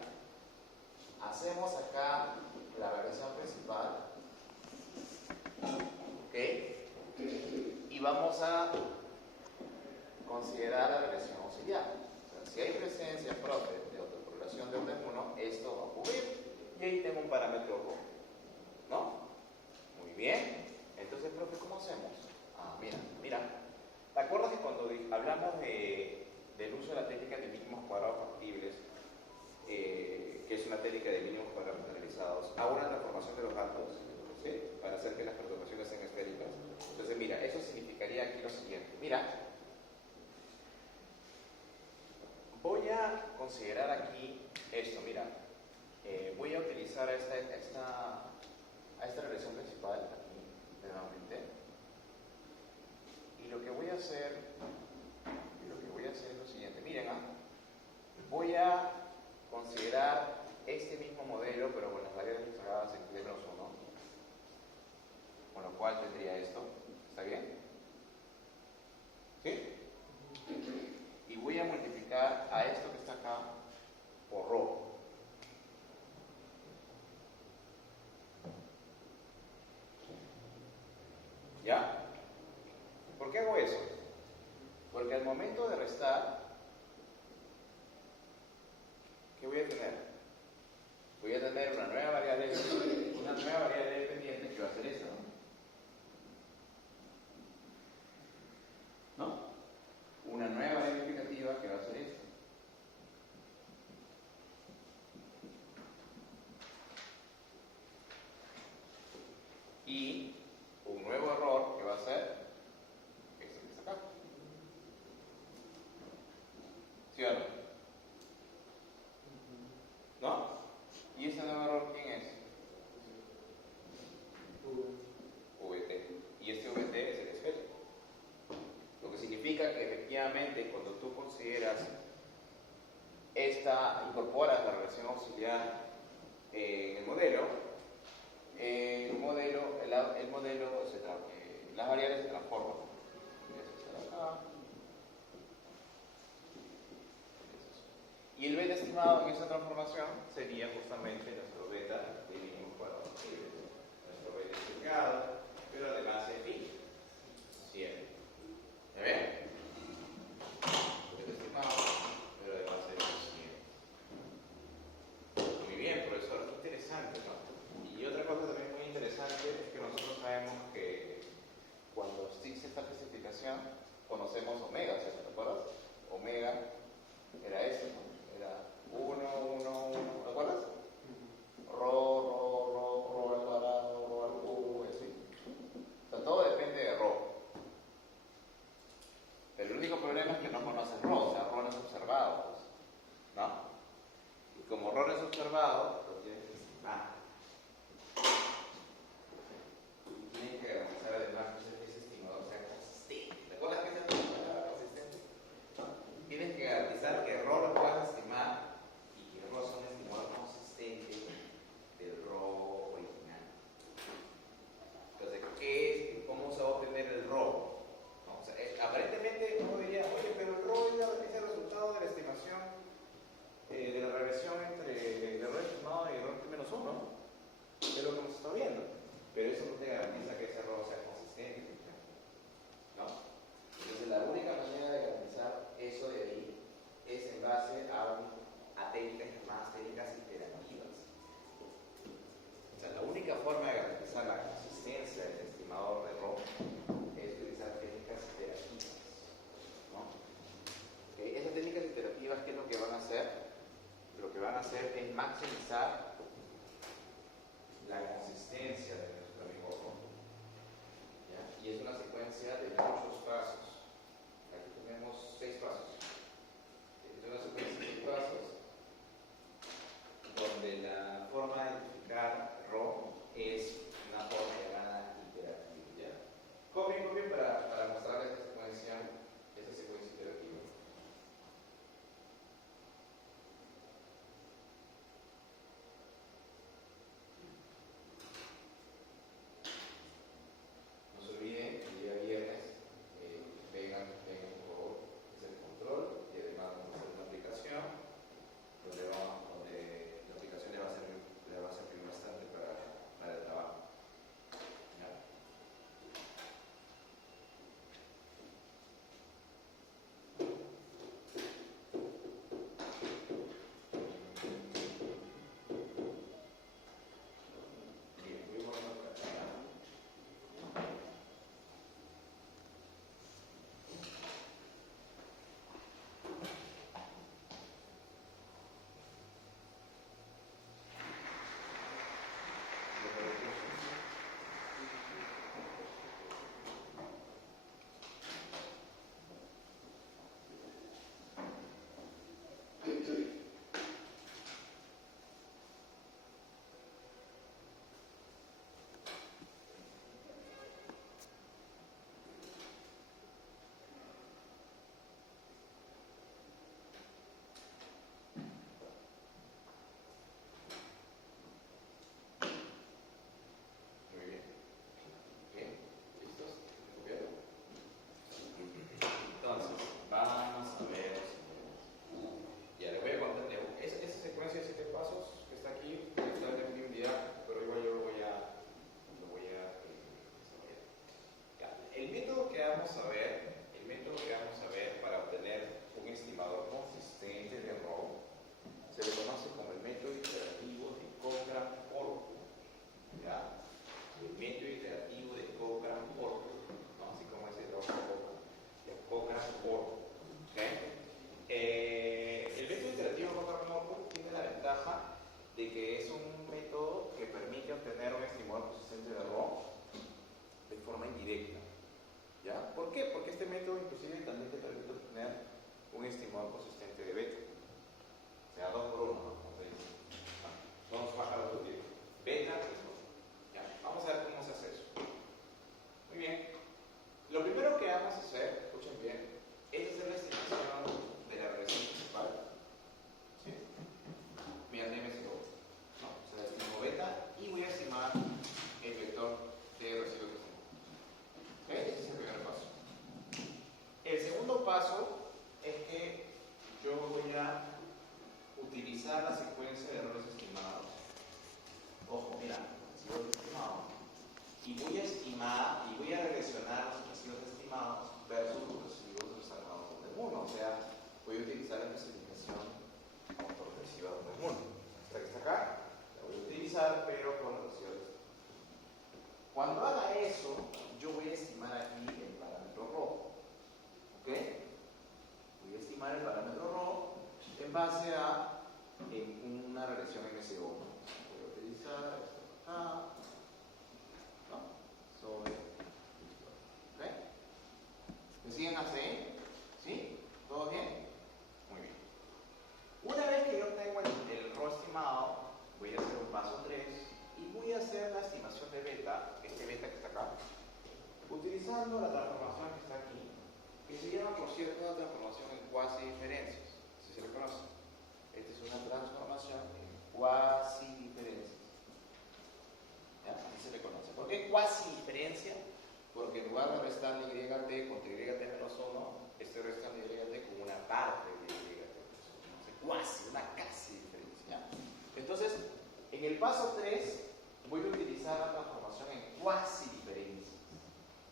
Hacemos acá la regresión principal, ¿ok? Y vamos a considerar la regresión auxiliar. O sea, si hay presencia, profe, de autocorrelación de orden 1, esto va a ocurrir. Y ahí tengo un parámetro rojo, ¿no? Muy bien. Entonces, profe, ¿cómo hacemos? Ah, mira. ¿Te acuerdas que cuando hablamos del uso de la técnica de mínimos cuadrados factibles, que es una técnica de mínimos cuadrados generalizados, hago una transformación de los datos, ¿sí? Para hacer que las perturbaciones sean esféricas? Entonces, mira, eso significaría aquí lo siguiente. Mira, voy a considerar aquí esto, mira. Voy a utilizar esta regresión principal aquí, nuevamente. Y lo que voy a hacer es lo siguiente. Miren, voy a considerar este mismo modelo, pero con las variables integradas en t-1, con lo cual tendría esto. ¿Está bien? ¿Sí? Y voy a multiplicar a esto que está acá por ρ. ¿Ya? ¿Por qué hago eso? Porque al momento de restar, ¿qué voy a tener? Voy a tener una nueva variable dependiente que va a ser esta, ¿no? Una nueva variable explicativa que va a ser esta. Y un nuevo error que va a ser este que está acá. ¿Sí o no? ¿No? ¿Y ese nuevo error quién es? VT. Y este VT es el esférico. Lo que significa que efectivamente cuando tú consideras incorporas la regresión auxiliar en el modelo, las variables se transforman. Y el beta estimado en esa transformación sería justamente nuestro beta de mínimo cuadrado posible. Nuestro beta explicado, pero además es pi. 100. ¿Ya ven? Beta estimado, pero además es 100. Muy bien, profesor, qué interesante, ¿no? Y otra cosa también muy interesante es que nosotros sabemos que cuando existe esta especificación conocemos omega, ¿cierto? ¿Te acuerdas? Omega era eso, ¿no? Era 1, 1, 1, ¿te acuerdas? Rho al cuadrado, rho al cubo, así. O sea, todo depende de rho. Pero el único problema es que no conoces rho, o sea, rho no es observado, pues, ¿no? Y como rho no es observado, lo tienes que estimar. Y tienes que garantizar además que ese estimador sea consistente. ¿Te acuerdas que esa es la palabra consistente? Tienes que garantizar que rho lo puedas estimar y que rho es un estimador consistente del rho original. Entonces, ¿cómo se va a obtener el rho? ¿No? O sea, aparentemente uno diría, oye, pero el rho es el resultado de la estimación de la regresión entre el error estimado vamos a ver, el método que vamos a ver para obtener un estimador consistente de error se le conoce como el método iterativo de Cochran-Orwell. ¿Ya? El método iterativo de Cochran-Orwell, ¿no? Así como ese error de Cochran-Orwell. ¿Okay? El método iterativo de Cochran-Orwell tiene la ventaja de que es un método que permite obtener un estimador consistente de error de forma indirecta. ¿Ya? ¿Por qué? Porque este método inclusive también te permite obtener un estimador consistente de beta. O sea, 2 por 1, ¿no? Como se dice. Vamos a bajar los tipos. Beta, ya. Vamos a ver cómo se hace eso. Muy bien. Lo primero que vamos a hacer, escuchen bien, es hacer la estimación de la regresión principal. ¿Sí? Mediante MSO. ¿No? O sea, estimo beta y voy a estimar el vector de residuo que tengo. ¿Ok? Ese es el primer paso. El segundo paso es que yo voy a utilizar la secuencia de errores estimados. Ojo, mira, residuos estimados. Y voy a estimar y voy a regresionar los residuos estimados versus los residuos observados del mundo. O sea, voy a utilizar la clasificación autoregresiva del mundo. Esta que está acá, la voy a utilizar, pero con los residuos. Cuando haga eso, yo voy a estimar aquí el parámetro ρ. ¿Ok? Voy a estimar el parámetro ρ en base a una regresión MSO. Voy a utilizar esto acá, ¿no? Sobre. ¿Ok? ¿Me siguen hasta ahí? ¿Sí? ¿Todo bien? Muy bien. Una vez que yo tengo el ρ estimado, voy a hacer un paso 3 y voy a hacer la estimación de beta, este beta que está acá, utilizando la transformación que está aquí, que se llama, por cierto, una transformación en cuasi diferencias. ¿Sí se le conoce? Esta es una transformación en cuasi diferencias. ¿Ya? Así se le conoce. ¿Por qué cuasi diferencia? Porque en lugar de restarle YT contra YT menos 1, estoy restando YT con una parte de YT menos 1. O sea, cuasi, una casi diferencia. ¿Ya? Entonces, en el paso 3, voy a utilizar la transformación en cuasi diferencias.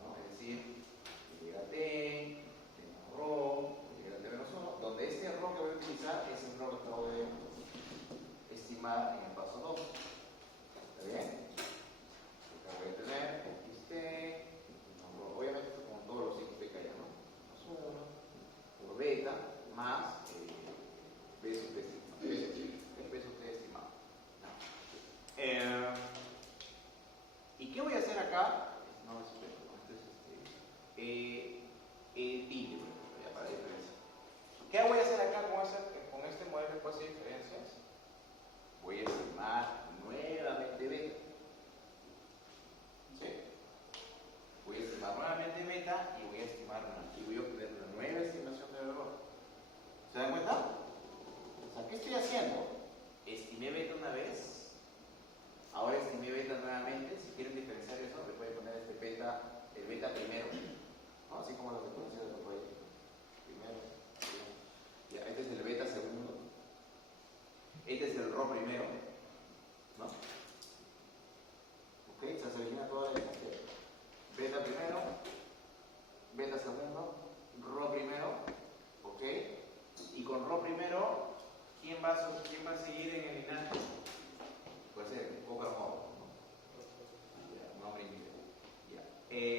¿No? Es decir, YT, ρ, YT menos 1, donde este ρ que voy a utilizar es el ρ que acabo de estimar en el paso 2. ¿Está bien? Acá voy a tener XT, obviamente esto con todos los signos de K, ¿no? Más 1 por beta más B sub T estimado. ¿Y qué voy a hacer acá? No, esto es el tilde, ya para diferencia. ¿Qué voy a hacer acá con este modelo de cuasi diferencias? Voy a estimar nuevamente beta. ¿Sí? Voy a estimar nuevamente beta y voy a obtener una nueva estimación del error. ¿Se dan cuenta? O sea, ¿qué estoy haciendo? Estimé beta una vez, ahora estimé beta nuevamente. Si quieren diferenciar eso, le pueden poner el beta primero, ¿no? Así como lo que conocen de los proyectos. Primero. Ya, este es el beta segundo. Este es el ρ primero, ¿no? Ok, se origina toda la distancia. Beta primero, beta segundo, ρ primero, ok. Y con ρ primero, ¿quién va a seguir en el linaje? Puede ser Cochran-Orwell, ¿no? Nombre inglés.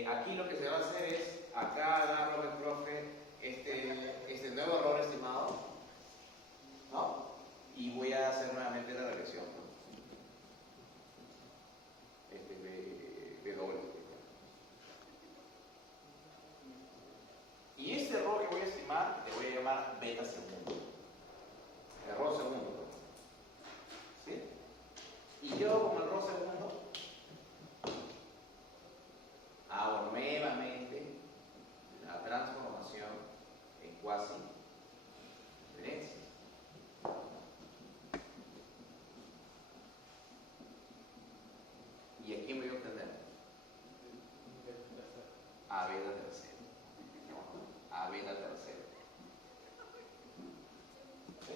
Aquí lo que se va a hacer es, acá darle al profe este nuevo error estimado, ¿no? Y voy a hacer nuevamente la regresión. B doble. Y este error que voy a estimar, le voy a llamar beta segundo. Error segundo. ¿Sí? Y yo con el error segundo hago nuevamente la transformación en cuasi diferencias. ¿Y aquí me voy a obtener? A beta tercero. A beta tercero. ¿Sí?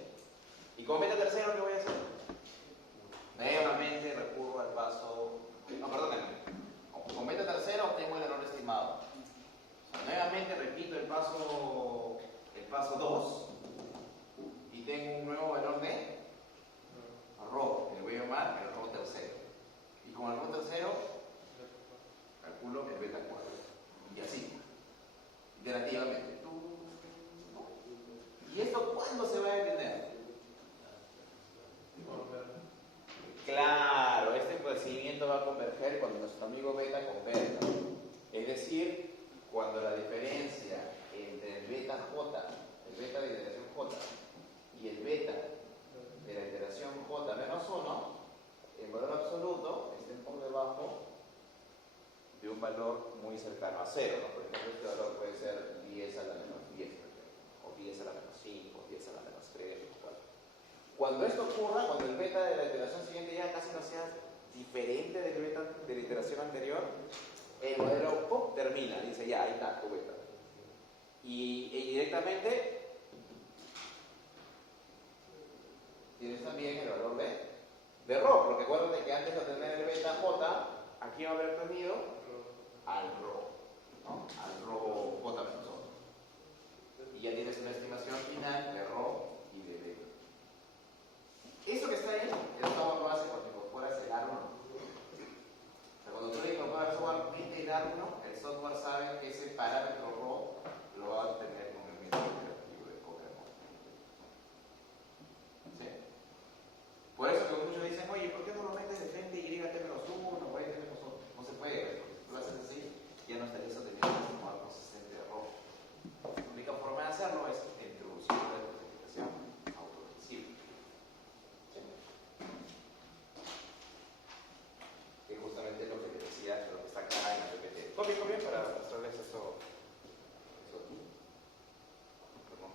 Y con beta tercero, ¿qué voy a hacer? Nuevamente recurro al paso. No, perdónenme. Con beta tercero obtengo el error estimado. O sea, nuevamente el paso 2 y tengo un nuevo valor de rho, que le voy a llamar el rho tercero. Y con el rho tercero calculo el beta cuadro. Y así, iterativamente. ¿Y esto cuándo se va a detener? Claro, este procedimiento va a converger cuando nuestro amigo beta converja. Es decir, cuando la diferencia entre el beta j, el beta de iteración j, y el beta de la iteración j menos 1, en valor absoluto, estén por debajo de un valor muy cercano a 0, ¿no? Por ejemplo, este valor puede ser 10 a la menos 10, o 10 a la menos 5, o 10 a la menos 3, o 4. Cuando esto ocurra, cuando el beta de la iteración siguiente ya casi no sea diferente del beta de la iteración anterior, el modelo ¡pum! Termina, dice ya, ahí está tu beta. Y directamente tienes también el valor de rho, porque acuérdate que antes de obtener el beta j, aquí va a haber tenido al rho, ¿no? Al rho j menos 1. Y ya tienes una estimación final de rho y de beta. Eso que está ahí, el software lo hace cuando incorporas el arno. O sea, cuando tú le incorporas solamente el arno, el software sabe que ese parámetro rho lo va a obtener con el método interactivo de Pokémon. ¿Sí? Por eso que muchos dicen, oye, ¿por qué no lo metes de frente y t menos 1 o y menos 1? No se puede, porque si tú lo haces así, ya no estarías obteniendo un modo consistente de rho. La única forma de hacerlo es introduciendo la clasificación autorreversible. Que justamente es lo que te decía, lo que está acá en la PPT. Copien para mostrarles eso aquí. Perdón.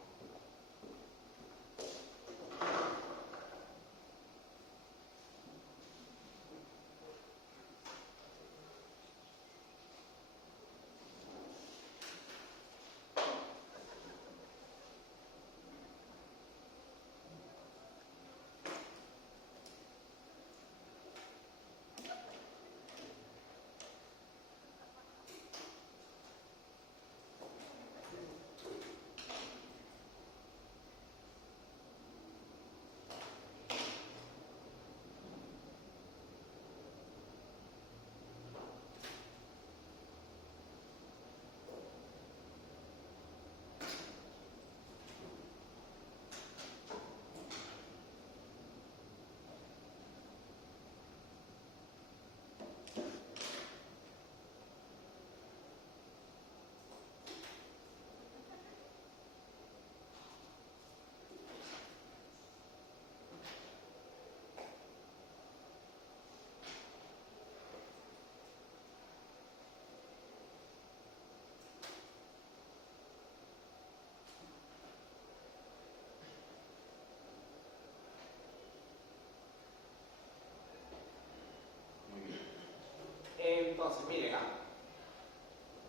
Entonces, miren,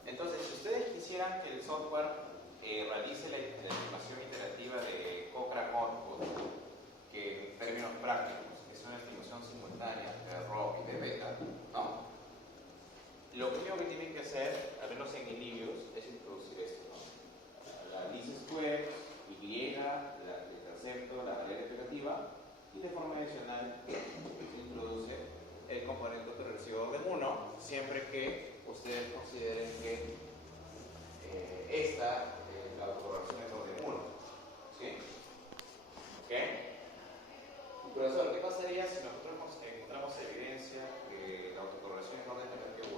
entonces, si ustedes quisieran que el software realice la estimación iterativa de Cochrane Output, que en términos prácticos es una estimación simultánea de rho y de beta, ¿no? Lo único que tienen que hacer, al menos en Ilivius, es introducir esto, ¿no? La least square, y, el intercepto, la variable expectativa, y de forma adicional se introduce el componente autorreversivo de orden 1, siempre que ustedes consideren que la autorreversión es de orden 1. ¿Sí? ¿Ok? Profesor, ¿qué pasaría si nosotros encontramos evidencia que la autocorrelación es de orden menor que 1?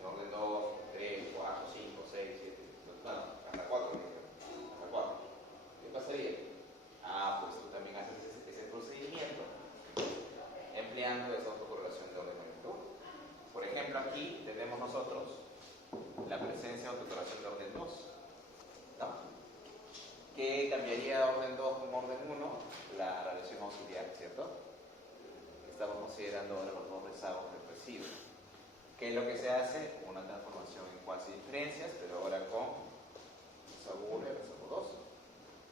En orden 2, 3, 4, 5, 6, 7, bueno, hasta 4, hasta 4. ¿Qué pasaría? Pues tú también haces ese procedimiento empleando esa autocorrelación de orden menor que 1. Por ejemplo, aquí tenemos nosotros la presencia de autocorrelación de orden 2. ¿No? ¿Qué cambiaría de orden 2 con orden 1? La relación auxiliar, ¿cierto? Estamos considerando ahora los dos rezagos del residuo. ¿Qué es lo que se hace? Una transformación en cuasi diferencias, pero ahora con rezago 1 y rezago 2.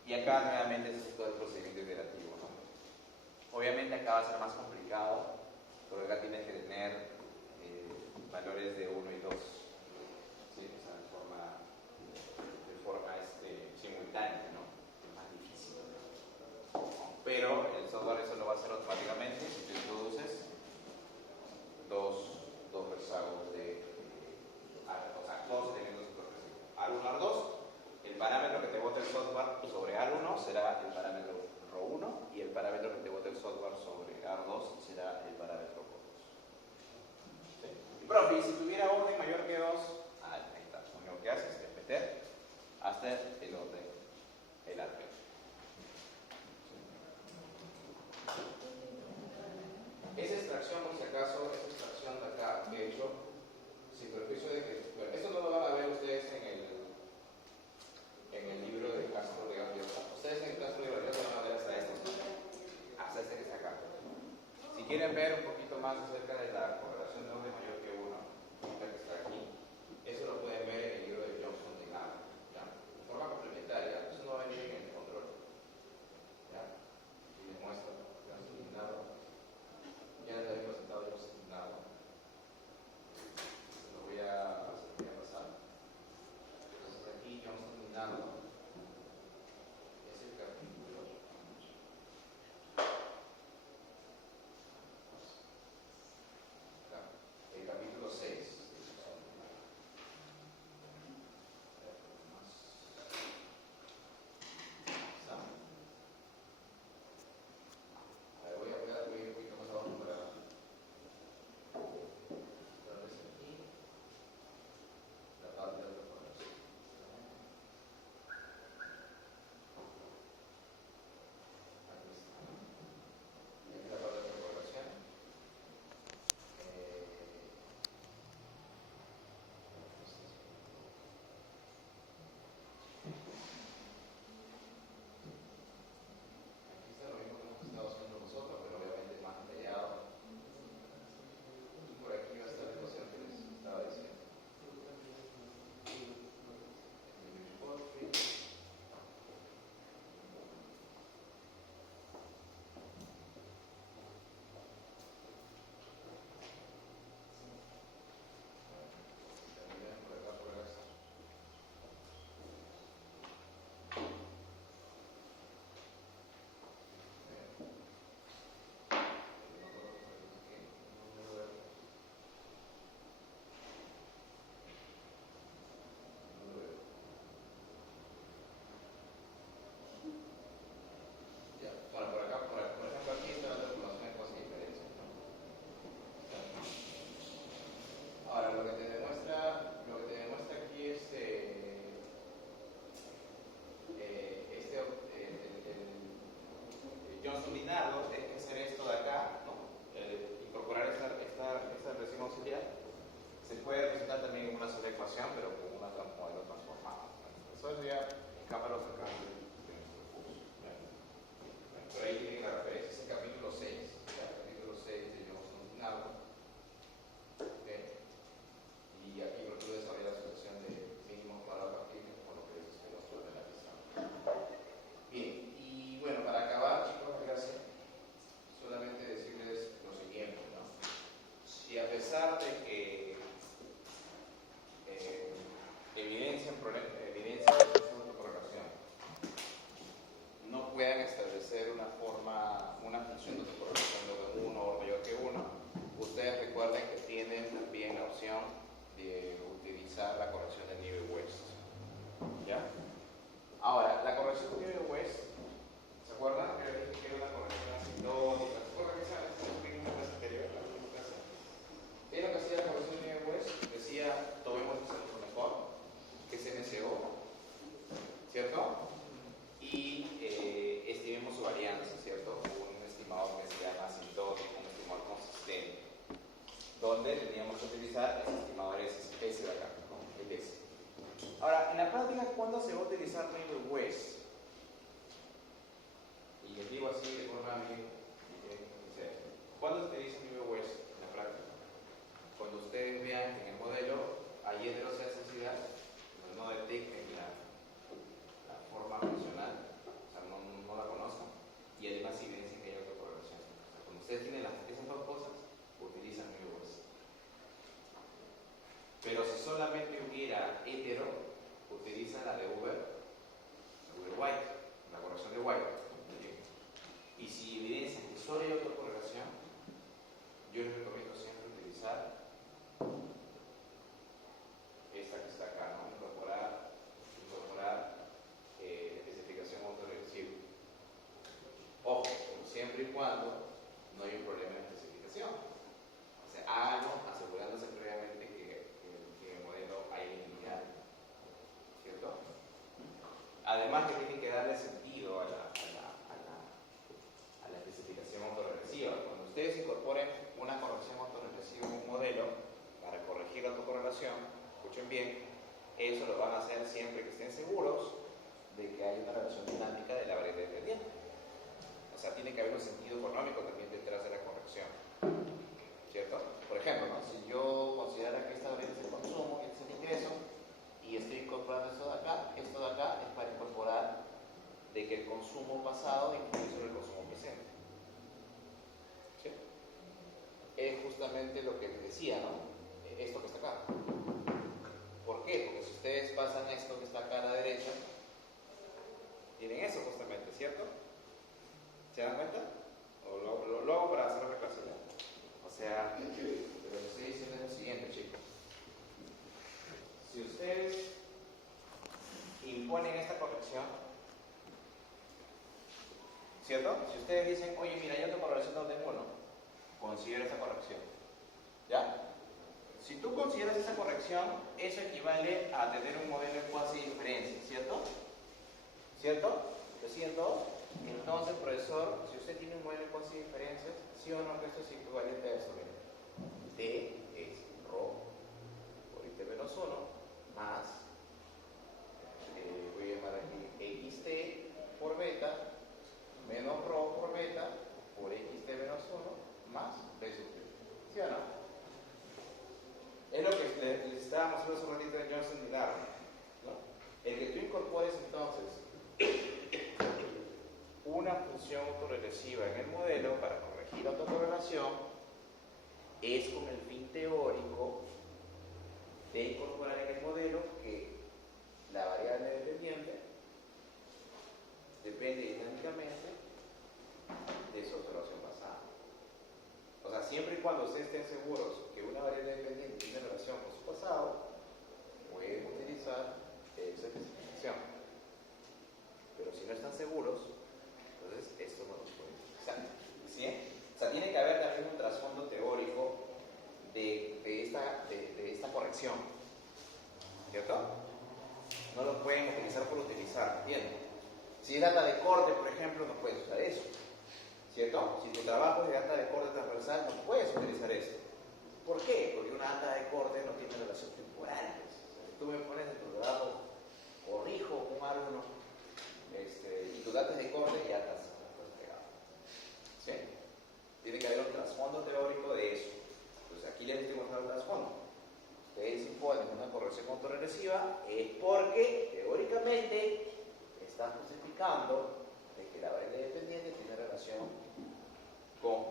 Y acá nuevamente ese es todo el procedimiento iterativo, ¿no? Obviamente acá va a ser más complicado, porque acá tienes que tener valores de 1 y 2. ¿Sí? O sea, de forma hasta el orden, el arreglo. Esa extracción, por si acaso, esa extracción de acá que he hecho, sin perjuicio de que, bueno, esto no lo van a ver ustedes en el libro de Castro de Gaviota. Ustedes en el Castro de Gaviota van a ver hasta este que está acá. Si quieren ver un poquito más acerca de la correlación de orden mayor que 1, que está aquí, eso lo pueden ver en el libro de Johnson de Gama, ¿ya? De forma complementaria, eso no va a venir en el control, ¿ya? Y les muestro, Johnson indignado, ya les había presentado Johnson indignado, lo voy a pasar. Entonces aquí Johnson indignado es el capítulo. El capítulo 6. Voy a ir un poquito más abajo para darles aquí la parte de la correlación. Aquí está. Aquí la parte de la correlación. Aquí está lo mismo que hemos estado haciendo nosotros, pero obviamente más detallado. Y por aquí va a estar la ecuación que les estaba diciendo. También por acá, por acá. Ya, bueno, por acá, por ejemplo, aquí está la regulación de cosas y diferencias, ¿no? Ahora, lo que te demuestra aquí es Johnson Minardo es que hacer esto de acá, ¿no? Incorporar esta recién auxiliar. Se puede representar también en una sola ecuación, pero con una modelo transformado. Eso ya escapa a los alcances de nuestro curso. Por ahí tienen la referencia, es el capítulo 6, ¿ya? El capítulo 6 de Johnson Minardo. ¿Okay? Y aquí por ejemplo desarrolla la asociación de mínimos cuadrados factibles con lo que es el otro de la pista. Bien, y bueno, para acabar, chicos, gracias. Solamente decirles lo siguiente, ¿no? Si a pesar de que evidencian de correlación, no puedan establecer una función de correlación de 1 o mayor que 1, ustedes recuerden que tienen también la opción de utilizar la corrección de Newey-West. ¿Ya? Ahora, la corrección de Newey-West, ¿se acuerdan? Que les dije que era una corrección asintótica. ¿Se acuerdan que esa expliqué en la clase anterior? ¿En la clase? ¿Qué es lo que hacía la corrección de Newey-West? Decía, tomemos el centro mejor, que es NCO, ¿cierto? Y estimemos su varianza, ¿cierto? Un estimador que se llama asintótico, un estimador consistente, donde teníamos que utilizar el estimador S de acá, ¿no? El S. Ahora, en la práctica, ¿cuándo se va a utilizar Newey-West? Y les digo así de forma bien sincera. ¿Cuándo se utiliza Newey-West en la práctica? Cuando ustedes vean que en el modelo hay heterocencicidad, no detecten la forma funcional, o sea, no la conozcan, y además evidencian que hay otra correlación. O sea, cuando ustedes tienen esas dos cosas, utilizan Newey-West. Pero si solamente hubiera hetero, utilizan la de Uber-White, la corrección de White. Y si evidencian Además que tienen que darle sentido a la especificación autorregresiva. Cuando ustedes incorporen una corrección autorregresiva en un modelo para corregir la autocorrelación, escuchen bien, eso lo van a hacer siempre que estén seguros de que hay una relación dinámica de la variable dependiente. O sea, tiene que haber un sentido económico también detrás de la corrección. ¿Cierto? Por ejemplo, ¿no? Si yo considerara que esta variable es el consumo y este es el ingreso, y estoy incorporando esto de acá es para incorporar de que el consumo pasado influye sobre el consumo presente. ¿Sí? Es justamente lo que les decía, ¿no? Esto que está acá. ¿Por qué? Porque si ustedes pasan esto que está acá a la derecha, tienen eso justamente, ¿cierto? ¿Se dan cuenta? O lo hago para hacer la clase ya. O sea, lo que estoy diciendo es lo siguiente, chicos. Si ustedes imponen esta corrección, ¿cierto? Si ustedes dicen, oye, mira, yo tengo correlación donde tengo uno, considera esta corrección. ¿Ya? Si tú consideras esa corrección, eso equivale a tener un modelo de cuasi diferencia, ¿cierto? ¿Cierto? ¿Lo siguen todos? Entonces, profesor, si usted tiene un modelo de cuasi diferencias, ¿sí o no que esto es equivalente a esto? Miren. D es ρ por IT menos 1 más, voy a llamar aquí xt por beta menos ρ por beta por xt menos 1 más b sub t. ¿Sí o no? Es lo que les estábamos hablando hace un ratito de Johnson y Darwin, ¿no? El que tú incorpores entonces una función autorregresiva en el modelo para corregir la autocorrelación es con el fin teórico de incorporar en el modelo que la variable dependiente depende dinámicamente de su observación pasada. O sea, siempre y cuando ustedes estén seguros que una variable dependiente tiene relación con su pasado, pueden utilizar esa especificación. Pero si no están seguros, entonces esto no los puede utilizar. ¿Sí? O sea, tiene que haber también un trasfondo teórico de esta corrección. ¿Cierto? No lo pueden utilizar por utilizar. Bien. Si es data de corte, por ejemplo, no puedes usar eso. ¿Cierto? Si tu trabajo es de data de corte transversal, no puedes utilizar esto. ¿Por qué? Porque una data de corte no tiene relación temporal. Pues. O sea, si tú me pones en tu trabajo, corrijo un alumno, y tus datos de corte ya estás pegado. ¿Sí? Tiene que haber un trasfondo teórico de eso. Entonces aquí les estoy mostrando el trasfondo. Ustedes imponen una corrección autorregresiva es porque teóricamente están justificando de que la variable dependiente tiene relación con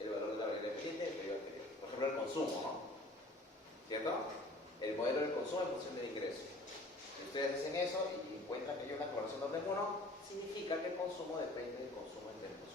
el valor de la variable dependiente del periodo anterior. Por ejemplo, el consumo, ¿no? ¿Cierto? El modelo del consumo en función del ingreso. Si ustedes hacen eso y encuentran que hay una correlación doble en 1, significa que el consumo depende del consumo en tiempos.